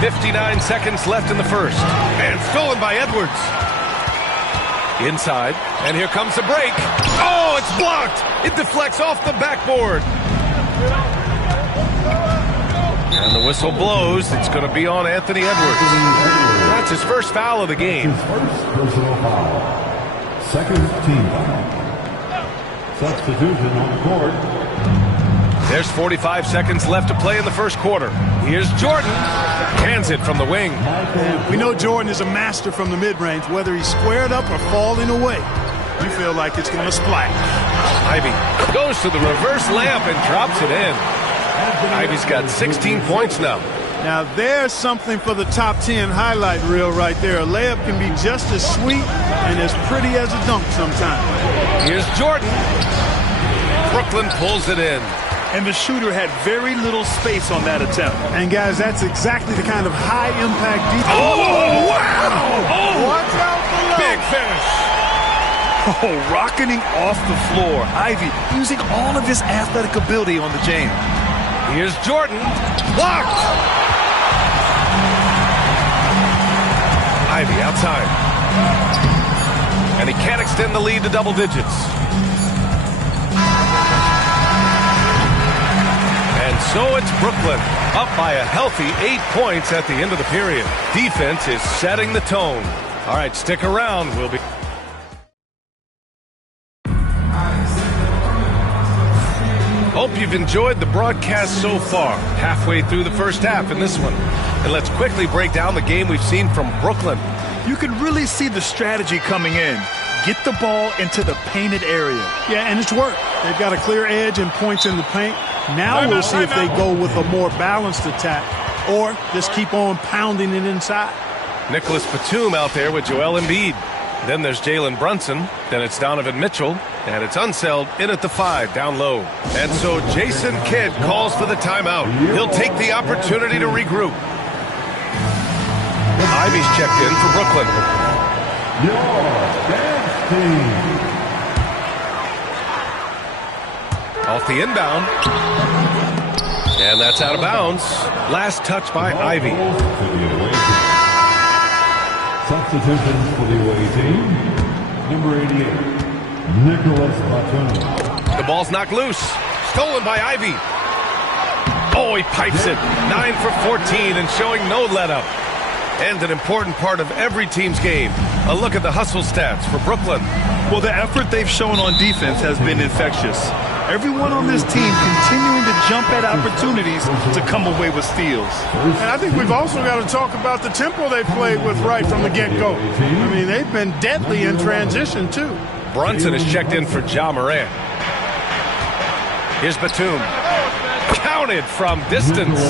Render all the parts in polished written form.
59 seconds left in the first. And stolen by Edwards. Inside, and here comes the break. Oh, it's blocked. It deflects off the backboard. And the whistle blows. It's going to be on Anthony Edwards. That's his first foul of the game. His first personal foul. Second team foul. Substitution on the court. There's 45 seconds left to play in the first quarter. Here's Jordan. Hands it from the wing. We know Jordan is a master from the mid-range, whether he's squared up or falling away. You feel like it's going to splash. Ivy goes to the reverse layup and drops it in. Ivy's got 16 points now. Now there's something for the top 10 highlight reel right there. A layup can be just as sweet and as pretty as a dunk sometimes. Here's Jordan. Brooklyn pulls it in. And the shooter had very little space on that attempt. And guys, that's exactly the kind of high-impact defense. Oh, wow! Oh, watch out below. Big finish. Oh, rocketing off the floor. Ivy using all of his athletic ability on the jam. Here's Jordan. Blocked. Ivy outside. And he can't extend the lead to double digits. And so it's Brooklyn, up by a healthy 8 points at the end of the period. Defense is setting the tone. All right, stick around. We'll be... Hope you've enjoyed the broadcast so far. Halfway through the first half in this one. And let's quickly break down the game we've seen from Brooklyn. You can really see the strategy coming in. Get the ball into the painted area. Yeah, and it's worked. They've got a clear edge and points in the paint. Now we'll see if they go with a more balanced attack or just keep on pounding it inside. Nicholas Batum out there with Joel Embiid. Then there's Jalen Brunson. Then it's Donovan Mitchell. And it's Unseld in at the 5, down low. And so Jason Kidd calls for the timeout. He'll take the opportunity to regroup. Ivy's checked in for Brooklyn. Your dance team. Off the inbound. And that's out of bounds. Last touch by Ivy. Substitutions for the away team. Number 88, Nicholas Batum. The ball's knocked loose. Stolen by Ivy. Oh, he pipes it. 9 for 14 and showing no let-up. And an important part of every team's game. A look at the hustle stats for Brooklyn. Well, the effort they've shown on defense has been infectious. Everyone on this team continuing to jump at opportunities to come away with steals. And I think we've also got to talk about the tempo they played with right from the get-go. I mean, they've been deadly in transition, too. Brunson is checked in for Ja Morant. Here's Batum. Counted from distance.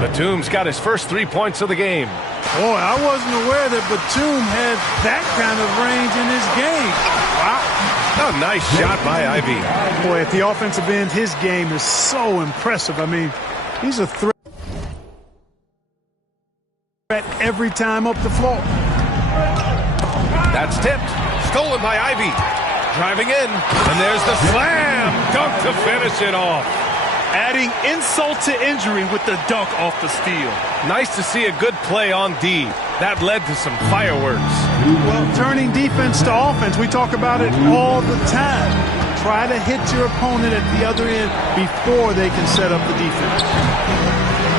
Batum's got his first 3 points of the game. Boy, I wasn't aware that Batum had that kind of range in his game. Wow. A nice shot by Ivy. Boy, at the offensive end, his game is so impressive. I mean, he's a threat every time up the floor. That's tipped. Stolen by Ivy. Driving in. And there's the slam. Dunk to finish it off. Adding insult to injury with the dunk off the steal. Nice to see a good play on D. That led to some fireworks. Well, turning defense to offense, we talk about it all the time. Try to hit your opponent at the other end before they can set up the defense.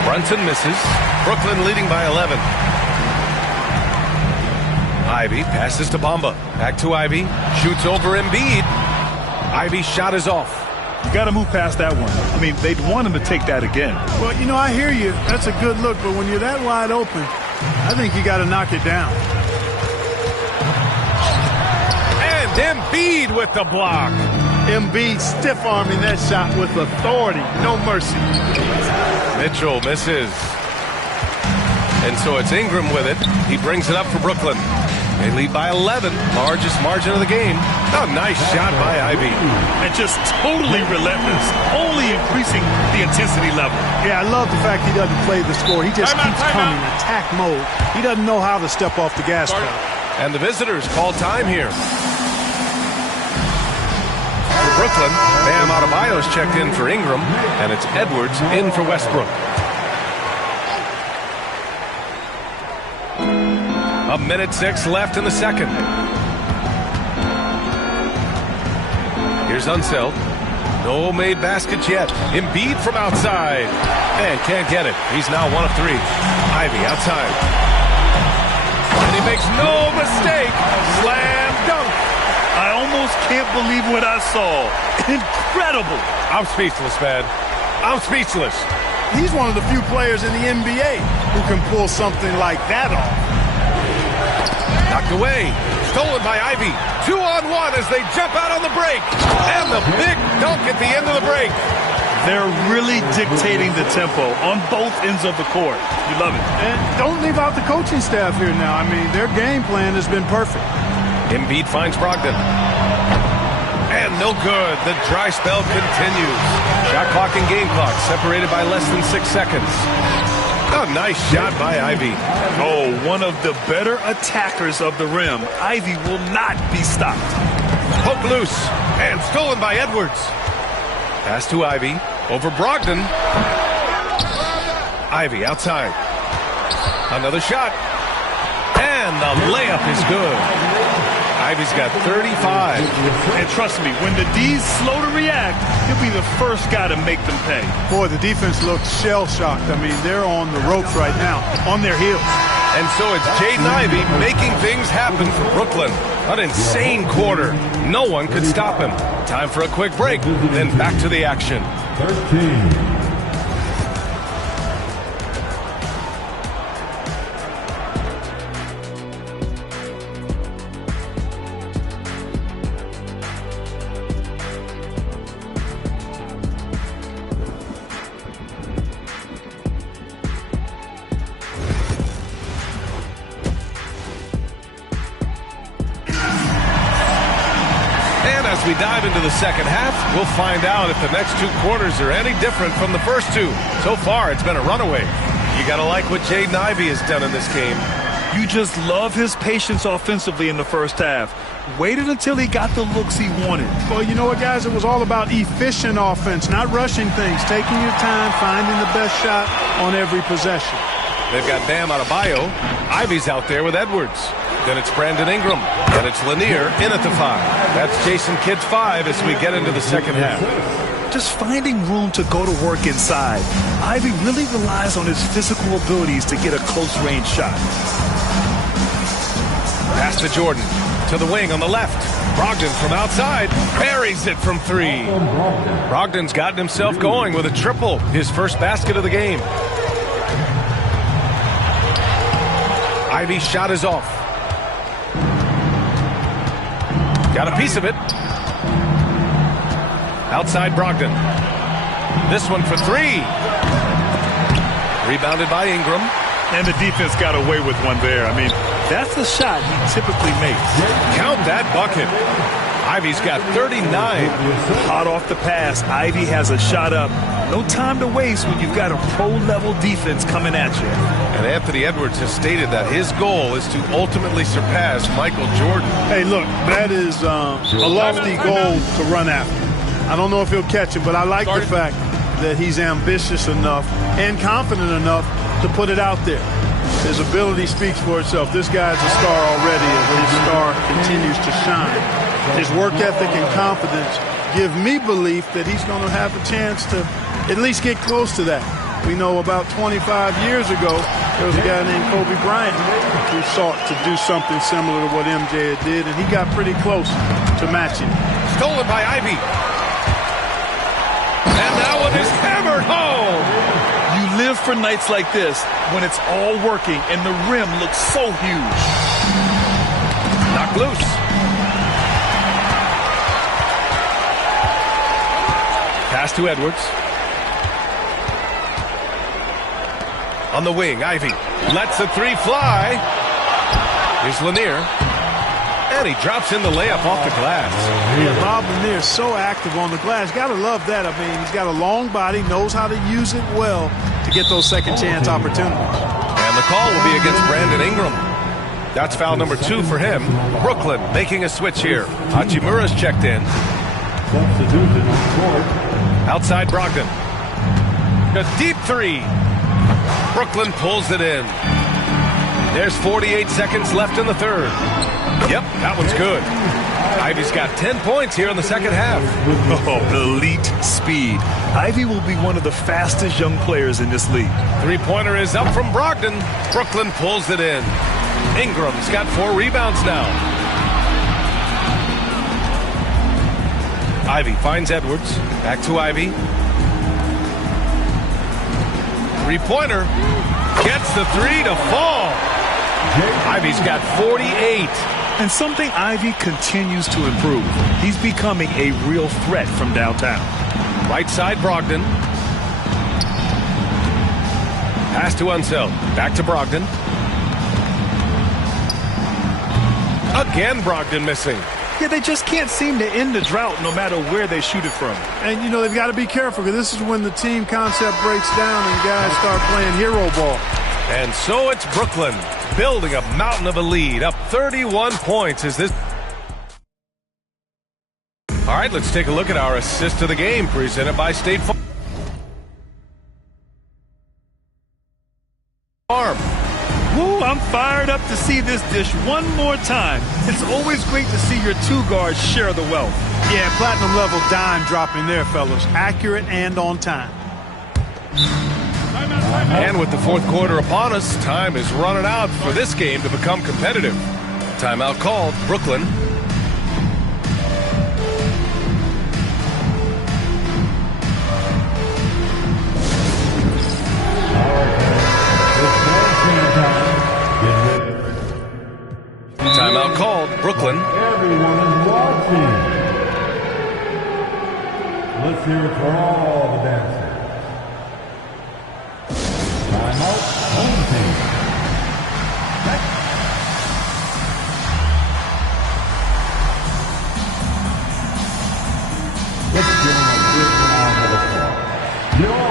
Brunson misses. Brooklyn leading by 11. Ivy passes to Bamba. Back to Ivy. Shoots over Embiid. Ivy's shot is off. You got to move past that one. I mean, they'd want him to take that again. Well, you know, I hear you. That's a good look, but when you're that wide open, I think you got to knock it down. And Embiid with the block. Embiid stiff-arming that shot with authority. No mercy. Mitchell misses. And so it's Ingram with it. He brings it up for Brooklyn. They lead by 11, largest margin of the game. A nice shot by Ivy. And just totally relentless, only increasing the intensity level. Yeah, I love the fact he doesn't play the score. He just keeps coming, attack mode. He doesn't know how to step off the gas pedal. And the visitors call time here. For Brooklyn, Bam Adebayo's checked in for Ingram, and it's Edwards in for Westbrook. 1:06 left in the second. Here's Unseld. No made baskets yet. Embiid from outside. And can't get it. He's now 1 of 3. Ivy outside. And he makes no mistake. Slam dunk. I almost can't believe what I saw. Incredible. I'm speechless, man. I'm speechless. He's one of the few players in the NBA who can pull something like that off. Knocked away. Stolen by Ivy. 2-on-1 as they jump out on the break. And the big dunk at the end of the break. They're really dictating the tempo on both ends of the court. You love it. And don't leave out the coaching staff here now. I mean, their game plan has been perfect. Embiid finds Brogdon. And no good. The dry spell continues. Shot clock and game clock separated by less than 6 seconds. A nice shot by Ivy. Oh, one of the better attackers of the rim. Ivy will not be stopped. Poke loose. And stolen by Edwards. Pass to Ivy. Over Brogdon. Ivy outside. Another shot. And the layup is good. Ivy's got 35. And trust me, when the D's slow to react, he'll be the first guy to make them pay. Boy, the defense looks shell-shocked. I mean, they're on the ropes right now, on their heels. And so it's Jaden Ivey making things happen for Brooklyn. An insane quarter. No one could stop him. Time for a quick break, then back to the action. 13. As we dive into the second half, we'll find out if the next 2 quarters are any different from the first 2. So far, it's been a runaway. You got to like what Jaden Ivey has done in this game. You just love his patience offensively in the first half. Waited until he got the looks he wanted. Well, you know what, guys? It was all about efficient offense, not rushing things, taking your time, finding the best shot on every possession. They've got Bam Adebayo. Ivey's out there with Edwards. Then it's Brandon Ingram. Then it's Lanier in at the 5. That's Jason Kidd's 5 as we get into the second half. Just finding room to go to work inside. Ivy really relies on his physical abilities to get a close-range shot. Pass to Jordan. To the wing on the left. Brogdon from outside. Buries it from 3. Brogdon's gotten himself going with a triple. His first basket of the game. Ivy's shot is off. Got a piece of it. Outside Brogdon. This one for 3. Rebounded by Ingram. And the defense got away with one there. I mean, that's the shot he typically makes. Count that bucket. Ivy's got 39. Hot off the pass, Ivy has a shot up. No time to waste when you've got a pro-level defense coming at you. And Anthony Edwards has stated that his goal is to ultimately surpass Michael Jordan. Hey, look, that is a lofty goal to run after. I don't know if he'll catch it, but I like the fact that he's ambitious enough and confident enough to put it out there. His ability speaks for itself. This guy's a star already, and his star continues to shine. His work ethic and confidence give me belief that he's going to have a chance to at least get close to that. We know about 25 years ago, there was a guy named Kobe Bryant who sought to do something similar to what MJ did, and he got pretty close to matching. Stolen by Ivy. And that one is hammered home. You live for nights like this when it's all working and the rim looks so huge. Knocked loose. Pass to Edwards. On the wing, Ivy lets the 3 fly. Here's Lanier. And he drops in the layup off the glass. Yeah, Bob Lanier is so active on the glass. Got to love that. I mean, he's got a long body, knows how to use it well to get those second chance opportunities. And the call will be against Brandon Ingram. That's foul number 2 for him. Brooklyn making a switch here. Hachimura's checked in. Substitution on court. Outside Brogdon. A deep 3. Brooklyn pulls it in. There's 48 seconds left in the third. Yep, that one's good. Ivy's got 10 points here in the second half. Oh, elite speed. Ivy will be one of the fastest young players in this league. Three-pointer is up from Brogdon. Brooklyn pulls it in. Ingram's got 4 rebounds now. Ivy finds Edwards. Back to Ivy. Three-pointer. Gets the three to fall. Ivy's got 48. And something Ivy continues to improve. He's becoming a real threat from downtown. Right side, Brogdon. Pass to Unseld. Back to Brogdon. Again, Brogdon missing. Yeah, they just can't seem to end the drought no matter where they shoot it from. And, you know, they've got to be careful because this is when the team concept breaks down and guys start playing hero ball. And so it's Brooklyn building a mountain of a lead, up 31 points. Is this? All right, let's take a look at our assist of the game presented by State Farm. Woo, I'm fired up to see this dish one more time. It's always great to see your two guards share the wealth. Yeah, platinum level dime dropping there, fellas. Accurate and on time. And with the fourth quarter upon us, time is running out for this game to become competitive. Timeout called, Brooklyn. Timeout called, Brooklyn. Everyone is watching. Let's hear it for all the dancers. Timeout, home team. Let's give them a big round of applause. Your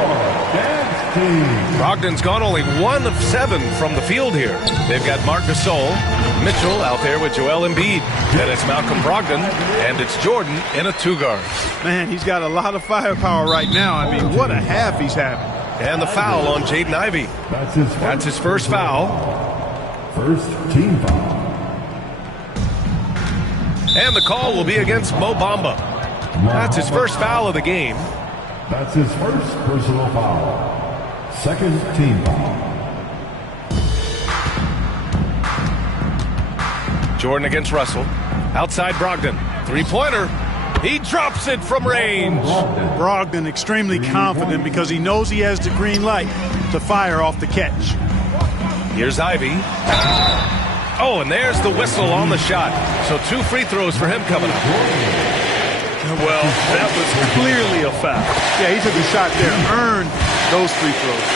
dance team. Brogdon's gone only 1 of 7 from the field here. They've got Marc Gasol, Mitchell out there with Joel Embiid. Then it's Malcolm Brogdon, and it's Jordan in a 2-guard. Man, he's got a lot of firepower right now. I mean, what a half he's having. And the foul on Jaden Ivey. That's his first foul. First team foul. And the call will be against Mo Bamba. That's his first foul of the game. That's his first personal foul. Second team foul. Jordan against Russell. Outside Brogdon. Three-pointer. He drops it from range. Brogdon extremely confident because he knows he has the green light to fire off the catch. Here's Ivy. Oh, and there's the whistle on the shot. So 2 free throws for him coming up. Well, that was clearly a foul. Yeah, he took a shot there, earned those free throws.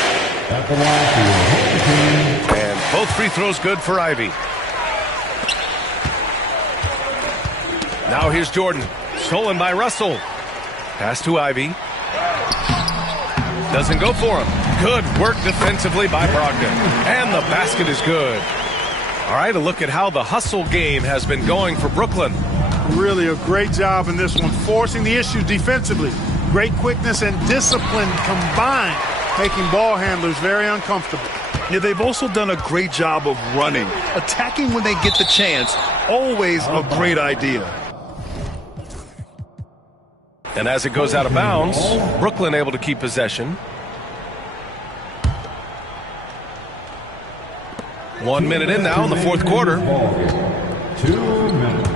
At the line for your home team. And both free throws good for Ivy. Now here's Jordan. Stolen by Russell. Pass to Ivy. Doesn't go for him. Good work defensively by Brogdon. And the basket is good. All right, a look at how the hustle game has been going for Brooklyn. Really a great job in this one, forcing the issues defensively. Great quickness and discipline combined, making ball handlers very uncomfortable. Yeah, they've also done a great job of running. Attacking when they get the chance, always a great idea. And as it goes out of bounds, Brooklyn able to keep possession. 1 minute in now in the fourth quarter. 2 minutes.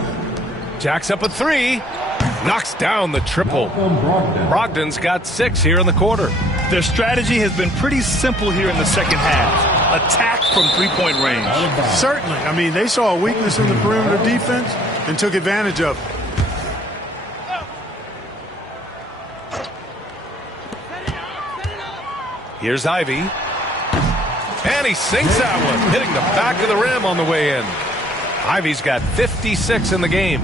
Jacks up a 3. Knocks down the triple. Brogdon's got 6 here in the quarter. Their strategy has been pretty simple here in the second half. Attack from three-point range. Certainly. I mean, they saw a weakness in the perimeter defense and took advantage of it. Here's Ivy. And he sinks that one, hitting the back of the rim on the way in. Ivy's got 56 in the game.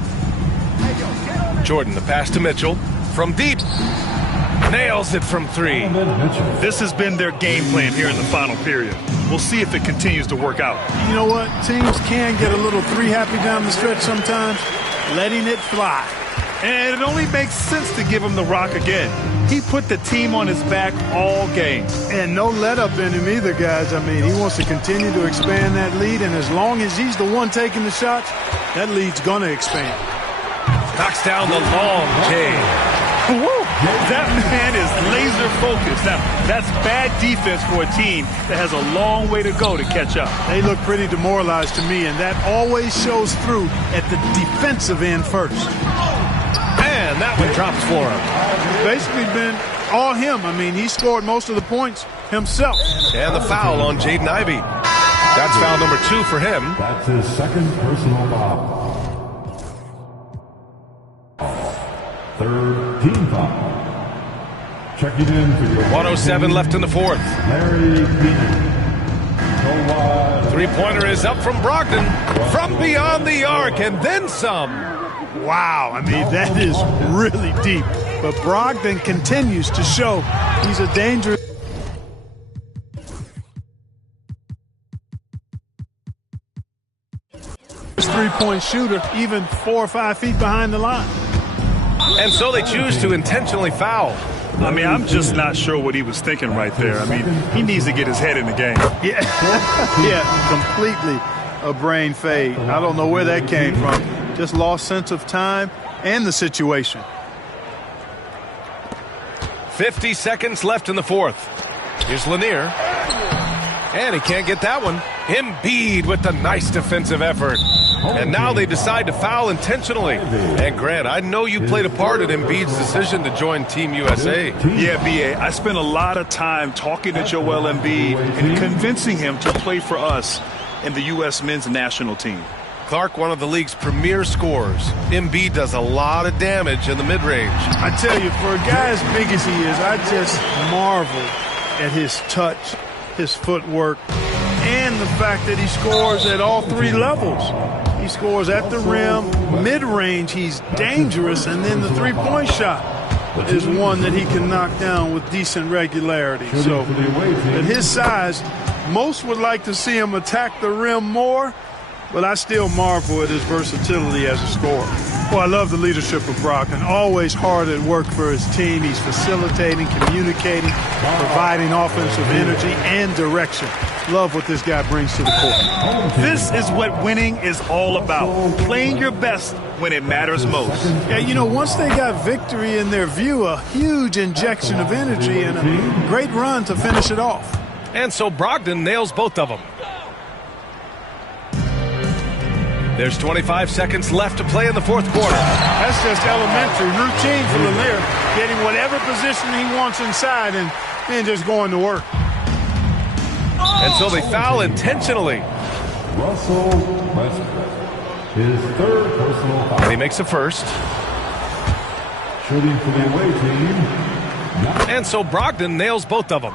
Jordan, the pass to Mitchell. From deep. Nails it from 3. This has been their game plan here in the final period. We'll see if it continues to work out. You know what? Teams can get a little 3 happy down the stretch sometimes. Letting it fly. And it only makes sense to give him the rock again. He put the team on his back all game. And no let-up in him either, guys. I mean, he wants to continue to expand that lead, and as long as he's the one taking the shots, that lead's going to expand. Knocks down the long J. Woo! That man is laser focused. Now, that's bad defense for a team that has a long way to go to catch up. They look pretty demoralized to me, and that always shows through at the defensive end first. And that one drops for him. Basically been all him. I mean, he scored most of the points himself. And the foul on Jaden Ivey. That's foul number 2 for him. That's his second personal foul. Third team foul. Checking in for your 107 left in the fourth. Larry Bean. Three-pointer is up from Brogdon. From beyond the arc and then some. Wow, I mean, that is really deep. But Brogdon continues to show he's a dangerous three-point shooter, even 4 or 5 feet behind the line. And so they choose to intentionally foul. I mean, I'm just not sure what he was thinking right there. I mean, he needs to get his head in the game. Yeah, yeah, completely a brain fade. I don't know where that came from. Just lost sense of time and the situation. 50 seconds left in the fourth. Here's Lanier. And he can't get that one. Embiid with the nice defensive effort. And now they decide to foul intentionally. And Grant, I know you played a part in Embiid's decision to join Team USA. Yeah, B.A., I spent a lot of time talking to Joel Embiid and convincing him to play for us in the U.S. men's national team. Clark, one of the league's premier scorers. Embiid does a lot of damage in the mid-range. I tell you, for a guy as big as he is, I just marvel at his touch, his footwork, and the fact that he scores at all 3 levels. He scores at the rim, mid-range, he's dangerous, and then the three-point shot is one that he can knock down with decent regularity. So at his size, most would like to see him attack the rim more, but I still marvel at his versatility as a scorer. Well, I love the leadership of Brogdon. Always hard at work for his team. He's facilitating, communicating, providing offensive energy and direction. Love what this guy brings to the court. This is what winning is all about. Playing your best when it matters most. Yeah, you know, once they got victory in their view, a huge injection of energy and a great run to finish it off. And so Brogdon nails both of them. There's 25 seconds left to play in the fourth quarter. That's just elementary routine for Lanier, getting whatever position he wants inside and then just going to work. And so they foul intentionally. Russell Westbrook. His third personal foul. And he makes a first. Shooting for the away team. And so Brogdon nails both of them.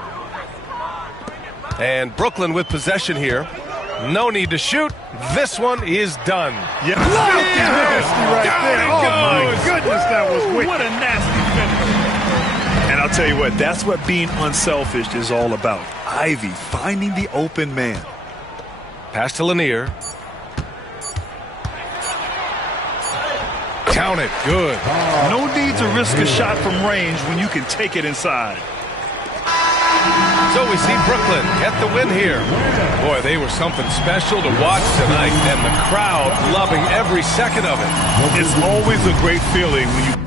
And Brooklyn with possession here. No need to shoot. This one is done. Yeah, nasty right there. Oh my goodness, that was wicked. What a nasty finish. And I'll tell you what, that's what being unselfish is all about. Ivy finding the open man. Pass to Lanier. Count it. Good. No need to risk a shot from range when you can take it inside. So we see Brooklyn get the win here. Boy, they were something special to watch tonight, and the crowd loving every second of it. It's always a great feeling when you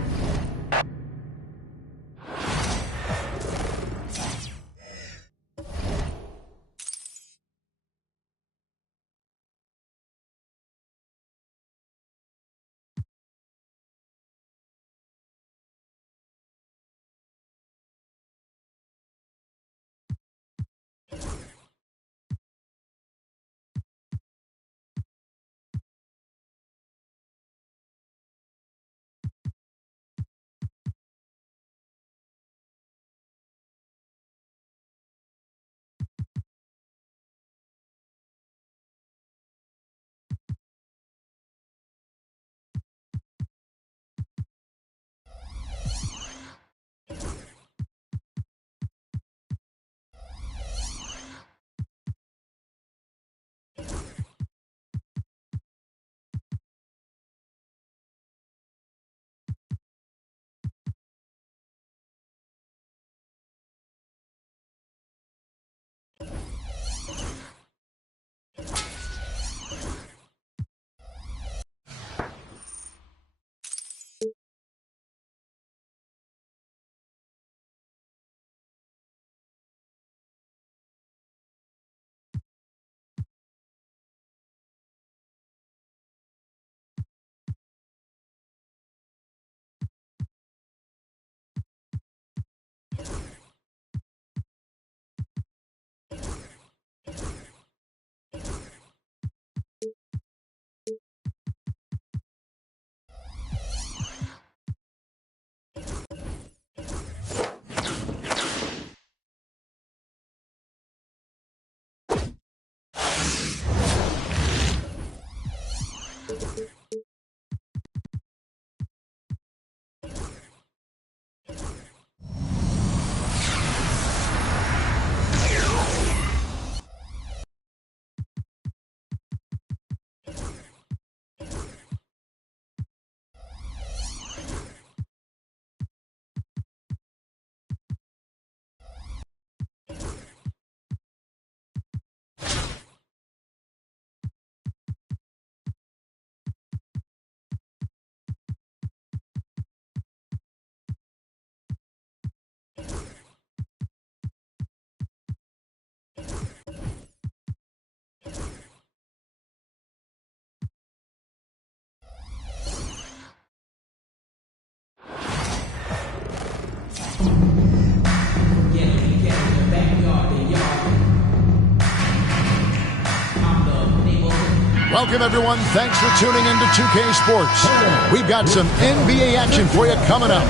Welcome, everyone. Thanks for tuning in to 2K Sports. We've got some NBA action for you coming up.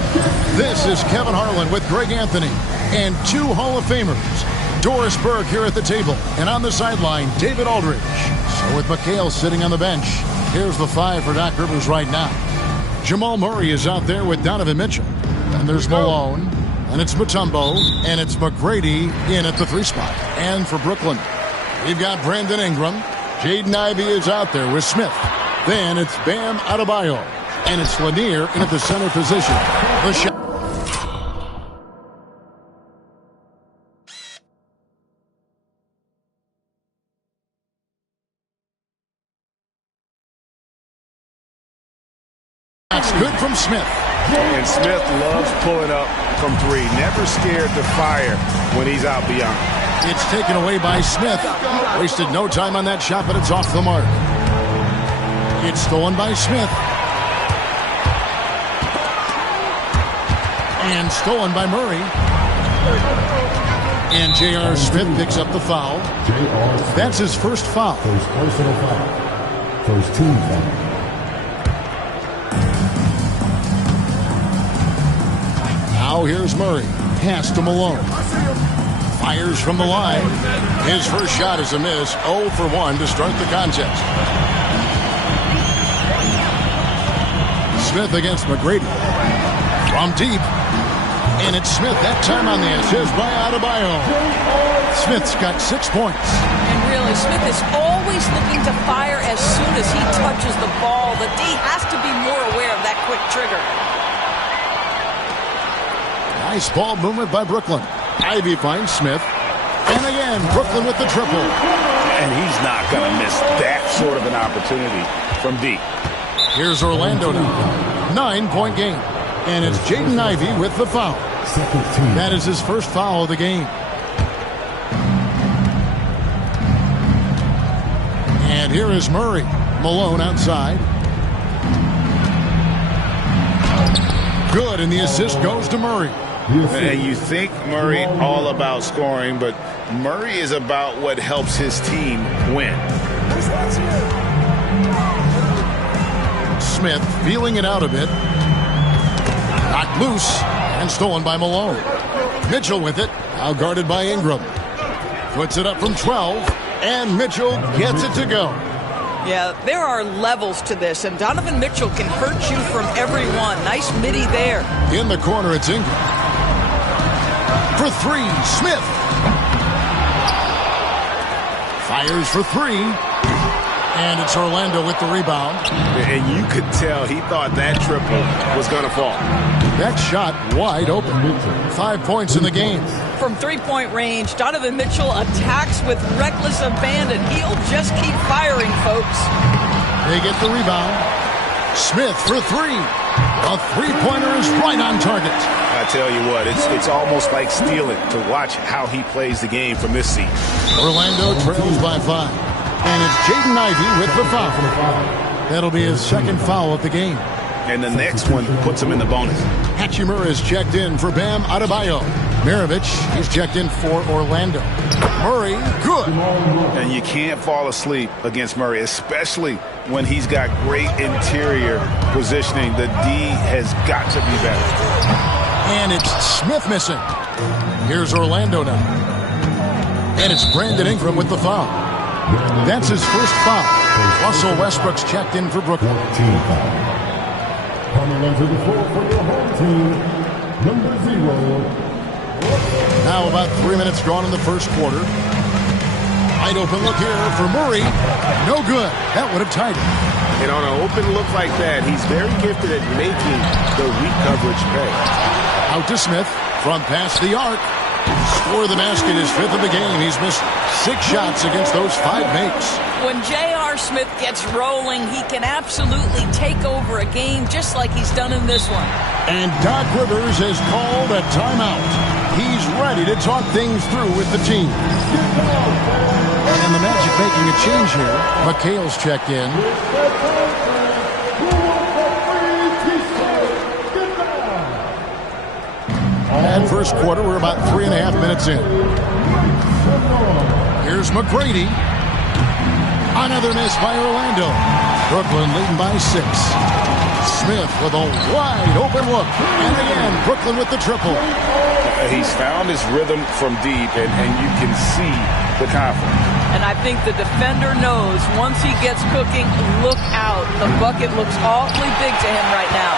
This is Kevin Harlan with Greg Anthony and two Hall of Famers. Doris Berg here at the table, and on the sideline, David Aldridge. So with McHale sitting on the bench, here's the five for Doc Rivers right now. Jamal Murray is out there with Donovan Mitchell. And there's Malone, and it's Mutombo, and it's McGrady in at the 3 spot. And for Brooklyn, we've got Brandon Ingram. Jaden Ivey is out there with Smith. Then it's Bam Adebayo. And it's Lanier in at the center position. The shot. That's good from Smith. And Smith loves pulling up from 3. Never scared to fire when he's out beyond. It's taken away by Smith. Wasted no time on that shot, but it's off the mark. It's stolen by Smith. And stolen by Murray. And J.R. Smith picks up the foul. That's his first foul. First personal foul. First team foul. Now here's Murray. Pass to Malone. Fires from the line. His first shot is a miss. 0 for 1 to start the contest. Smith against McGrady. From deep. And it's Smith that time on the assist by Adebayo. Smith's got 6 points. And really, Smith is always looking to fire as soon as he touches the ball. The D has to be more aware of that quick trigger. Nice ball movement by Brooklyn. Ivy finds Smith. And again, Brooklyn with the triple. And he's not going to miss that sort of an opportunity from deep. Here's Orlando now. 9-point game. And it's Jaden Ivey with the foul. That is his first foul of the game. And here is Murray. Malone outside. Good, and the assist goes to Murray. And you think Murray all about scoring, but Murray is about what helps his team win. Smith feeling it out a bit. Knocked loose and stolen by Malone. Mitchell with it, now guarded by Ingram. Puts it up from 12, and Mitchell gets it to go. Yeah, there are levels to this, and Donovan Mitchell can hurt you from everyone. Nice midi there. In the corner, it's Ingram. For 3, Smith. Fires for 3. And it's Orlando with the rebound. And you could tell he thought that triple was going to fall. That shot wide open. 5 points in the game. From 3-point range, Donovan Mitchell attacks with reckless abandon. He'll just keep firing, folks. They get the rebound. Smith for 3. A three-pointer is right on target. I tell you what, it's almost like stealing to watch how he plays the game from this seat. Orlando trails by 5. And it's Jaden Ivey with the foul. That'll be his second foul of the game. And the next one puts him in the bonus. Hachimura is checked in for Bam Adebayo. Mirovic, he's checked in for Orlando. Murray, good. And you can't fall asleep against Murray, especially when he's got great interior positioning. The D has got to be better. And it's Smith missing. Here's Orlando now. And it's Brandon Ingram with the foul. That's his first foul. Russell Westbrook's checked in for Brooklyn. Coming onto the floor for your home team, number 0. Now about 3 minutes gone in the first quarter. Wide open look here for Murray. No good. That would have tied it. And on an open look like that, he's very gifted at making the weak coverage pay. Out to Smith. Front pass the arc. Score the basket, his 5th of the game. He's missed 6 shots against those 5 makes. When J.R. Smith gets rolling, he can absolutely take over a game just like he's done in this one. And Doc Rivers has called a timeout. He's ready to talk things through with the team. And the Magic making a change here. McHale's checked in. And first quarter, we're about 3.5 minutes in. Here's McGrady. Another miss by Orlando. Brooklyn leading by 6. Smith with a wide open look. And again, Brooklyn with the triple. He's found his rhythm from deep, and you can see the confidence. And I think the defender knows once he gets cooking, look out. The bucket looks awfully big to him right now.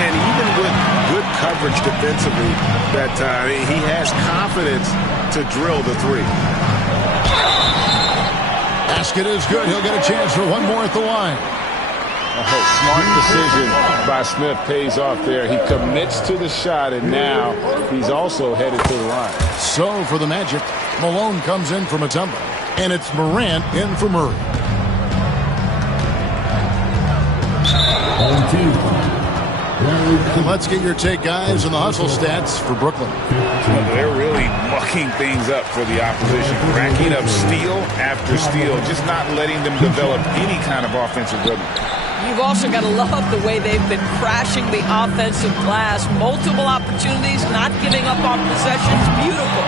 And even with good coverage defensively that time, he has confidence to drill the three. Basket is good. He'll get a chance for one more at the line. Smart decision by Smith pays off there. He commits to the shot, and now he's also headed to the line. So for the Magic, Malone comes in for Mutombo, and it's Morant in for Murray. And let's get your take, guys, on the hustle stats for Brooklyn. They're really mucking things up for the opposition, racking up steal after steal, just not letting them develop any kind of offensive rhythm. You've also got to love the way they've been crashing the offensive glass. Multiple opportunities, not giving up on possessions. Beautiful.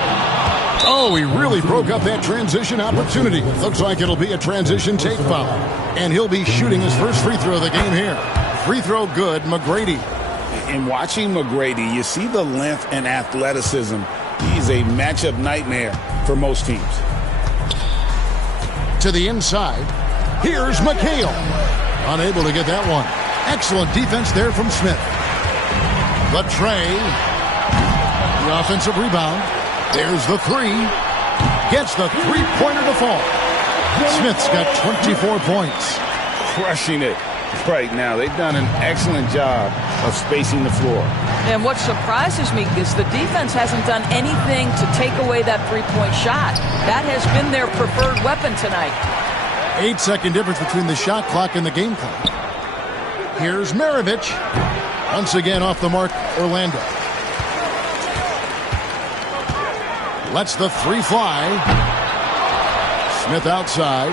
Oh, he really broke up that transition opportunity. Looks like it'll be a transition take foul. And he'll be shooting his first free throw of the game here. Free throw good, McGrady. In watching McGrady, you see the length and athleticism. He's a matchup nightmare for most teams. To the inside, here's McHale. Unable to get that one. Excellent defense there from Smith. Latrey. The offensive rebound. There's the three. Gets the three-pointer to fall. Smith's got 24 points. Crushing it right now. They've done an excellent job of spacing the floor. And what surprises me is the defense hasn't done anything to take away that three-point shot. That has been their preferred weapon tonight. 8-second difference between the shot clock and the game clock. Here's Maravich. Once again off the mark, Orlando. Lets the three fly. Smith outside.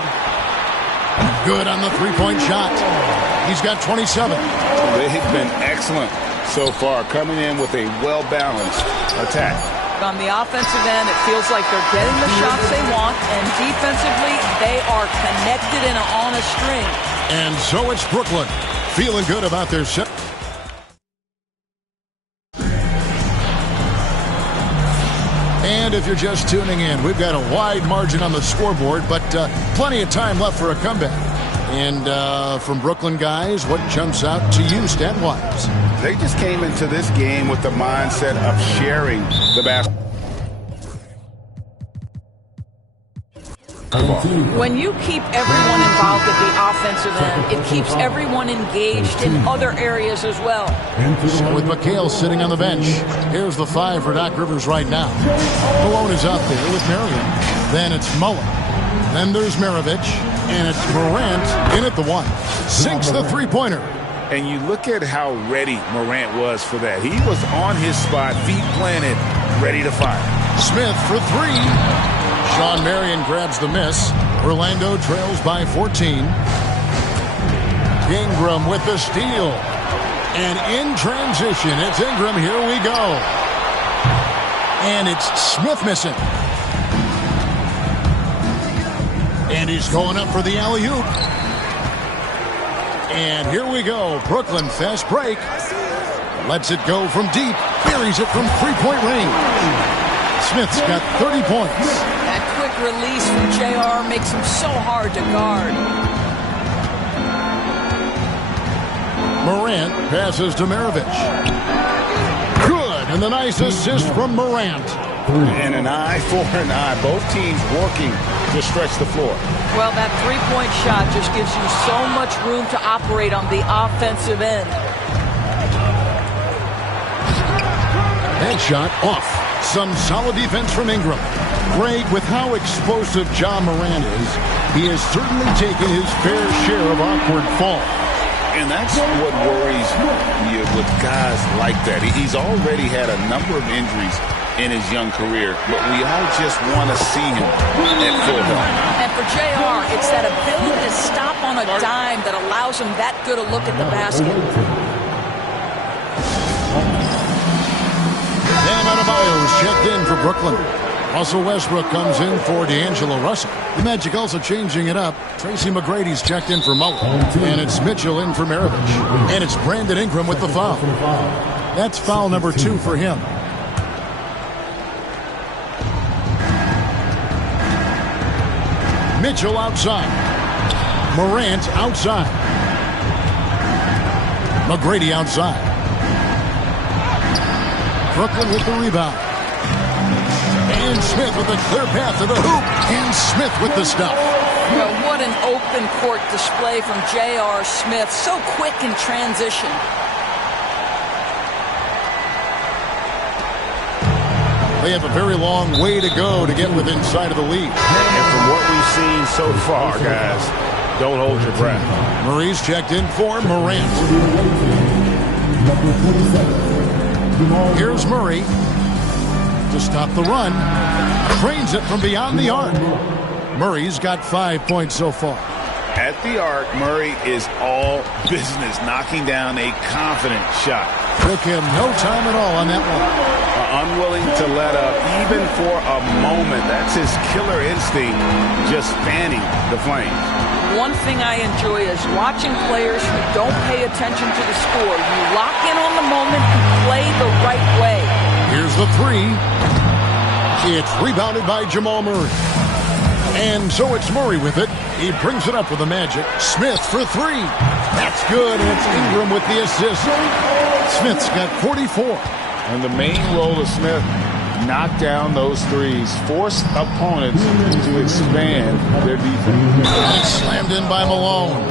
Good on the three-point shot. He's got 27. They've been excellent so far, coming in with a well-balanced attack. On the offensive end, it feels like they're getting the shots they want, and defensively, they are connected and on a string. And so it's Brooklyn, feeling good about their set. And if you're just tuning in, we've got a wide margin on the scoreboard, but plenty of time left for a comeback. And from Brooklyn guys, what jumps out to you stat-wise? They just came into this game with the mindset of sharing the basketball. When you keep everyone involved at the offensive end, it keeps everyone engaged in other areas as well. So with McHale sitting on the bench, here's the 5 for Doc Rivers right now. Malone is out there with Marion. Then it's Mullen. Then there's Maravich. And it's Morant in at the 1. Sinks the three-pointer. And you look at how ready Morant was for that. He was on his spot, feet planted, ready to fire. Smith for 3. Sean Marion grabs the miss. Orlando trails by 14. Ingram with the steal. And in transition, it's Ingram. Here we go. And it's Smith missing. And he's going up for the alley-oop. And here we go. Brooklyn fast break. Lets it go from deep. Buries it from three-point range. Smith's got 30 points. That quick release from JR makes him so hard to guard. Morant passes to Maravich. Good. And the nice assist from Morant. And an eye for an eye. Both teams working to stretch the floor. Well, that three-point shot just gives you so much room to operate on the offensive end. That shot off. Some solid defense from Ingram. Greg, with how explosive Ja Morant is, he has certainly taken his fair share of awkward falls. And that's what worries you with guys like that. He's already had a number of injuries in his young career, but we all just want to see him at full health. And for JR, it's that ability to stop on a dime that allows him that good a look at the basket. Bam Adebayo's checked in for Brooklyn. Russell Westbrook comes in for D'Angelo Russell. The Magic also changing it up. Tracy McGrady's checked in for Muller. And it's Mitchell in for Maravich. And it's Brandon Ingram with the foul. That's foul number 2 for him. Mitchell outside. Morant outside. McGrady outside. Brooklyn with the rebound. And Smith with a clear path to the hoop. And Smith with the stuff. Well, what an open court display from J.R. Smith. So quick in transition. They have a very long way to go to get within sight of the lead. And from what we've seen so far, guys, don't hold your breath. Murray's checked in for Morant. Here's Murray to stop the run. Trains it from beyond the arc. Murray's got 5 points so far. At the arc, Murray is all business, knocking down a confident shot. Took him no time at all on that one. Unwilling to let up even for a moment. That's his killer instinct, just fanning the flames. One thing I enjoy is watching players who don't pay attention to the score. You lock in on the moment and play the right way. Here's the 3. It's rebounded by Jamal Murray. And so it's Murray with it. He brings it up with the Magic. Smith for 3. That's good, and it's Ingram with the assist. Smith's got 44. And the main role of Smith, knock down those threes, force opponents to expand their defense. And it's slammed in by Malone.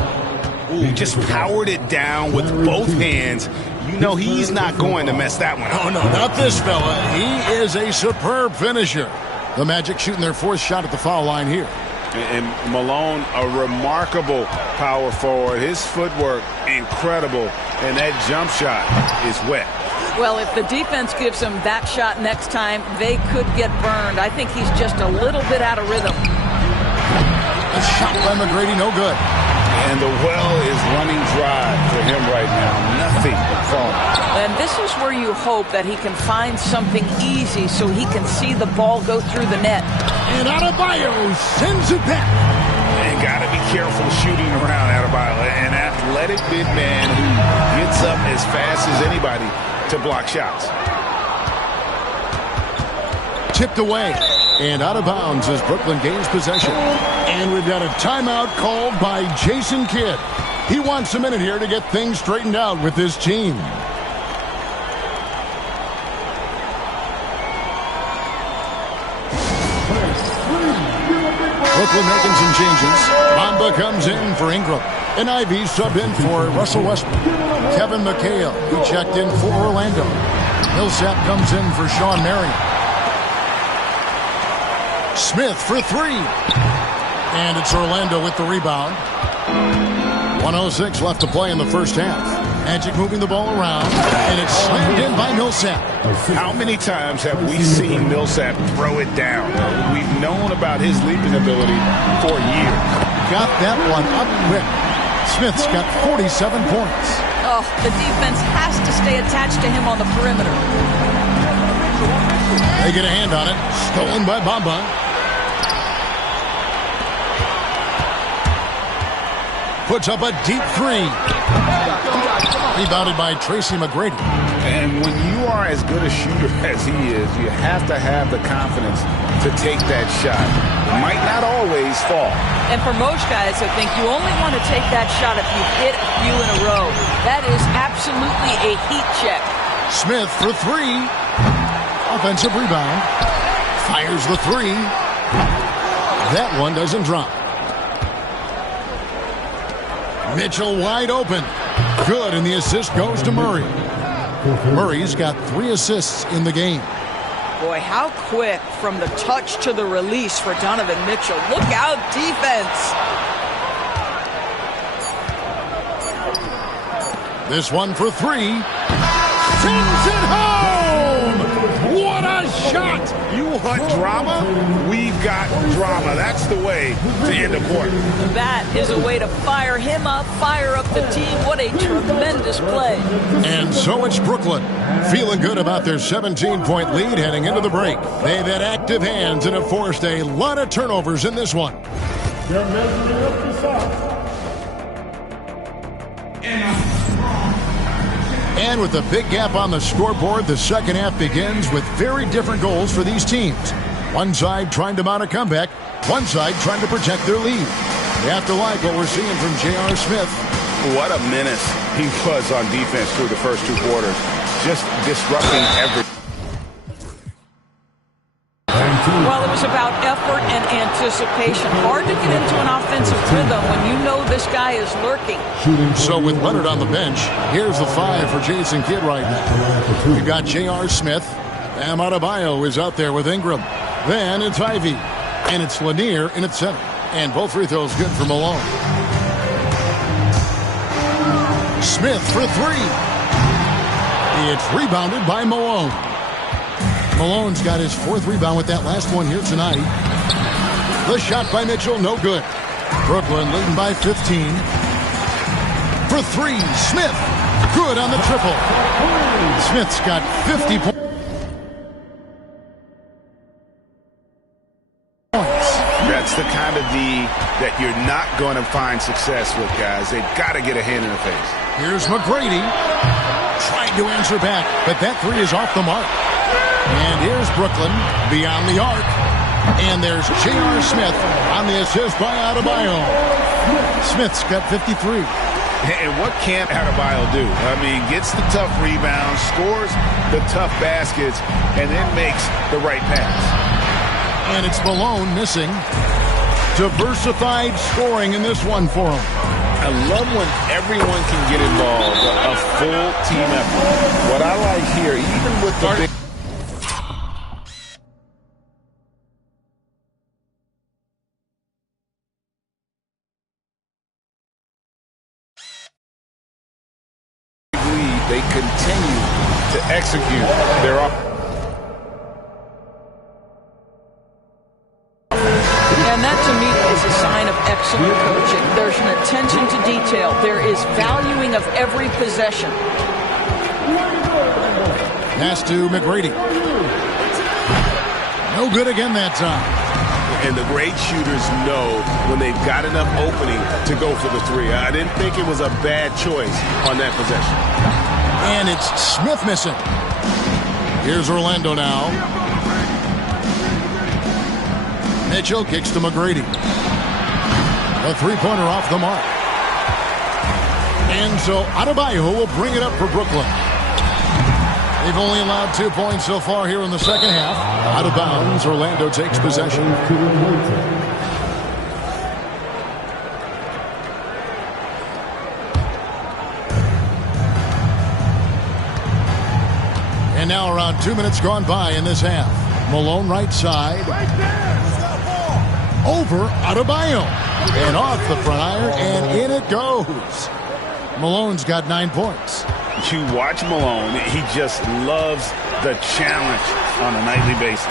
Ooh, just powered it down with both hands. You know he's not going to mess that one up. Oh, no, not this fella. He is a superb finisher. The Magic shooting their 4th shot at the foul line here. And Malone, a remarkable power forward. His footwork, incredible. And that jump shot is wet. Well, if the defense gives him that shot next time, they could get burned. I think he's just a little bit out of rhythm. A shot by McGrady, no good. And the well is running dry for him right now. Nothing falling. And this is where you hope that he can find something easy so he can see the ball go through the net. And Adebayo sends it back. And got to be careful shooting around Adebayo. An athletic big man who gets up as fast as anybody to block shots. Tipped away and out of bounds as Brooklyn gains possession. And we've got a timeout called by Jason Kidd. He wants a minute here to get things straightened out with his team. Brooklyn making some changes. Mamba comes in for Ingram. And Ivy sub in for Russell Westbrook. Kevin McHale, he checked in for Orlando. Millsap comes in for Sean Marion. Smith for 3. And it's Orlando with the rebound. 1:06 left to play in the first half. Magic moving the ball around. And it's slammed in by Millsap. How many times have we seen Millsap throw it down? We've known about his leaping ability for years. Got that one up quick. Smith's got 47 points. Oh, the defense has to stay attached to him on the perimeter. They get a hand on it. Stolen by Bamba. Puts up a deep 3. Rebounded by Tracy McGrady. And when you are as good a shooter as he is, you have to have the confidence to take that shot. It might not always fall. And for most guys, I think you only want to take that shot if you hit a few in a row. That is absolutely a heat check. Smith for 3. Offensive rebound. Fires the 3. That one doesn't drop. Mitchell wide open. Good, and the assist goes to Murray. Murray's got 3 assists in the game. Boy, how quick from the touch to the release for Donovan Mitchell. Look out, defense. This one for 3. Sends it home! What a shot! You want drama? We've got drama. That's the way to end a quarter. That is a way to fire him up, fire up the team. What a tremendous play. And so it's Brooklyn, feeling good about their 17-point lead heading into the break. They've had active hands and have forced a lot of turnovers in this one. They're measuring up the South. And with a big gap on the scoreboard, the second half begins with very different goals for these teams. One side trying to mount a comeback, one side trying to protect their lead. You have to like what we're seeing from J.R. Smith. What a menace he was on defense through the first two quarters. Just disrupting everything. Well, it was about effort and anticipation. Hard to get into an offensive rhythm when you know this guy is lurking. So with Leonard on the bench, here's the 5 for Jason Kidd right now. We've got J.R. Smith. Bam Adebayo is out there with Ingram. Then it's Ivy. And it's Lanier in its center. And both free throws good for Malone. Smith for 3. It's rebounded by Malone. Malone's got his 4th rebound with that last one here tonight. The shot by Mitchell, no good. Brooklyn leading by 15. For 3, Smith. Good on the triple. Smith's got 50 points. That's the kind of D that you're not going to find success with, guys. They've got to get a hand in the face. Here's McGrady. Trying to answer back, but that 3 is off the mark. And here's Brooklyn beyond the arc. And there's J.R. Smith on the assist by Adebayo. Smith's got 53. And what can't Adebayo do? I mean, gets the tough rebounds, scores the tough baskets, and then makes the right pass. And it's Malone missing. Diversified scoring in this one for him. I love when everyone can get involved, a full team effort. What I like here, even with the big... they continue to execute their offense. And that, to me, is a sign of excellent coaching. There's an attention to detail. There is valuing of every possession. Pass to McGrady. No good again that time. And the great shooters know when they've got enough opening to go for the 3. I didn't think it was a bad choice on that possession. And it's Smith missing. Here's Orlando now. Mitchell kicks to McGrady. The 3-pointer off the mark. And so Adebayo will bring it up for Brooklyn. They've only allowed 2 points so far here in the second half. Out of bounds, Orlando takes possession. And now around 2 minutes gone by in this half. Malone right side. Over Adebayo. And off the front iron, and in it goes. Malone's got 9 points. You watch Malone, he just loves the challenge on a nightly basis.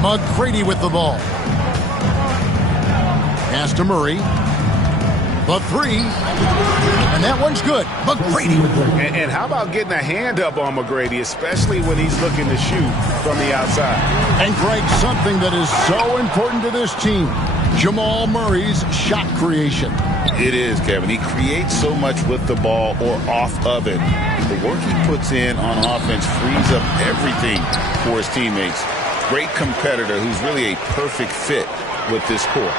McGrady with the ball. Pass to Murray. The 3. And that one's good. McGrady. And how about getting a hand up on McGrady, especially when he's looking to shoot from the outside? And Greg, something that is so important to this team, Jamal Murray's shot creation. It is, Kevin. He creates so much with the ball or off of it. The work he puts in on offense frees up everything for his teammates. Great competitor who's really a perfect fit with this core.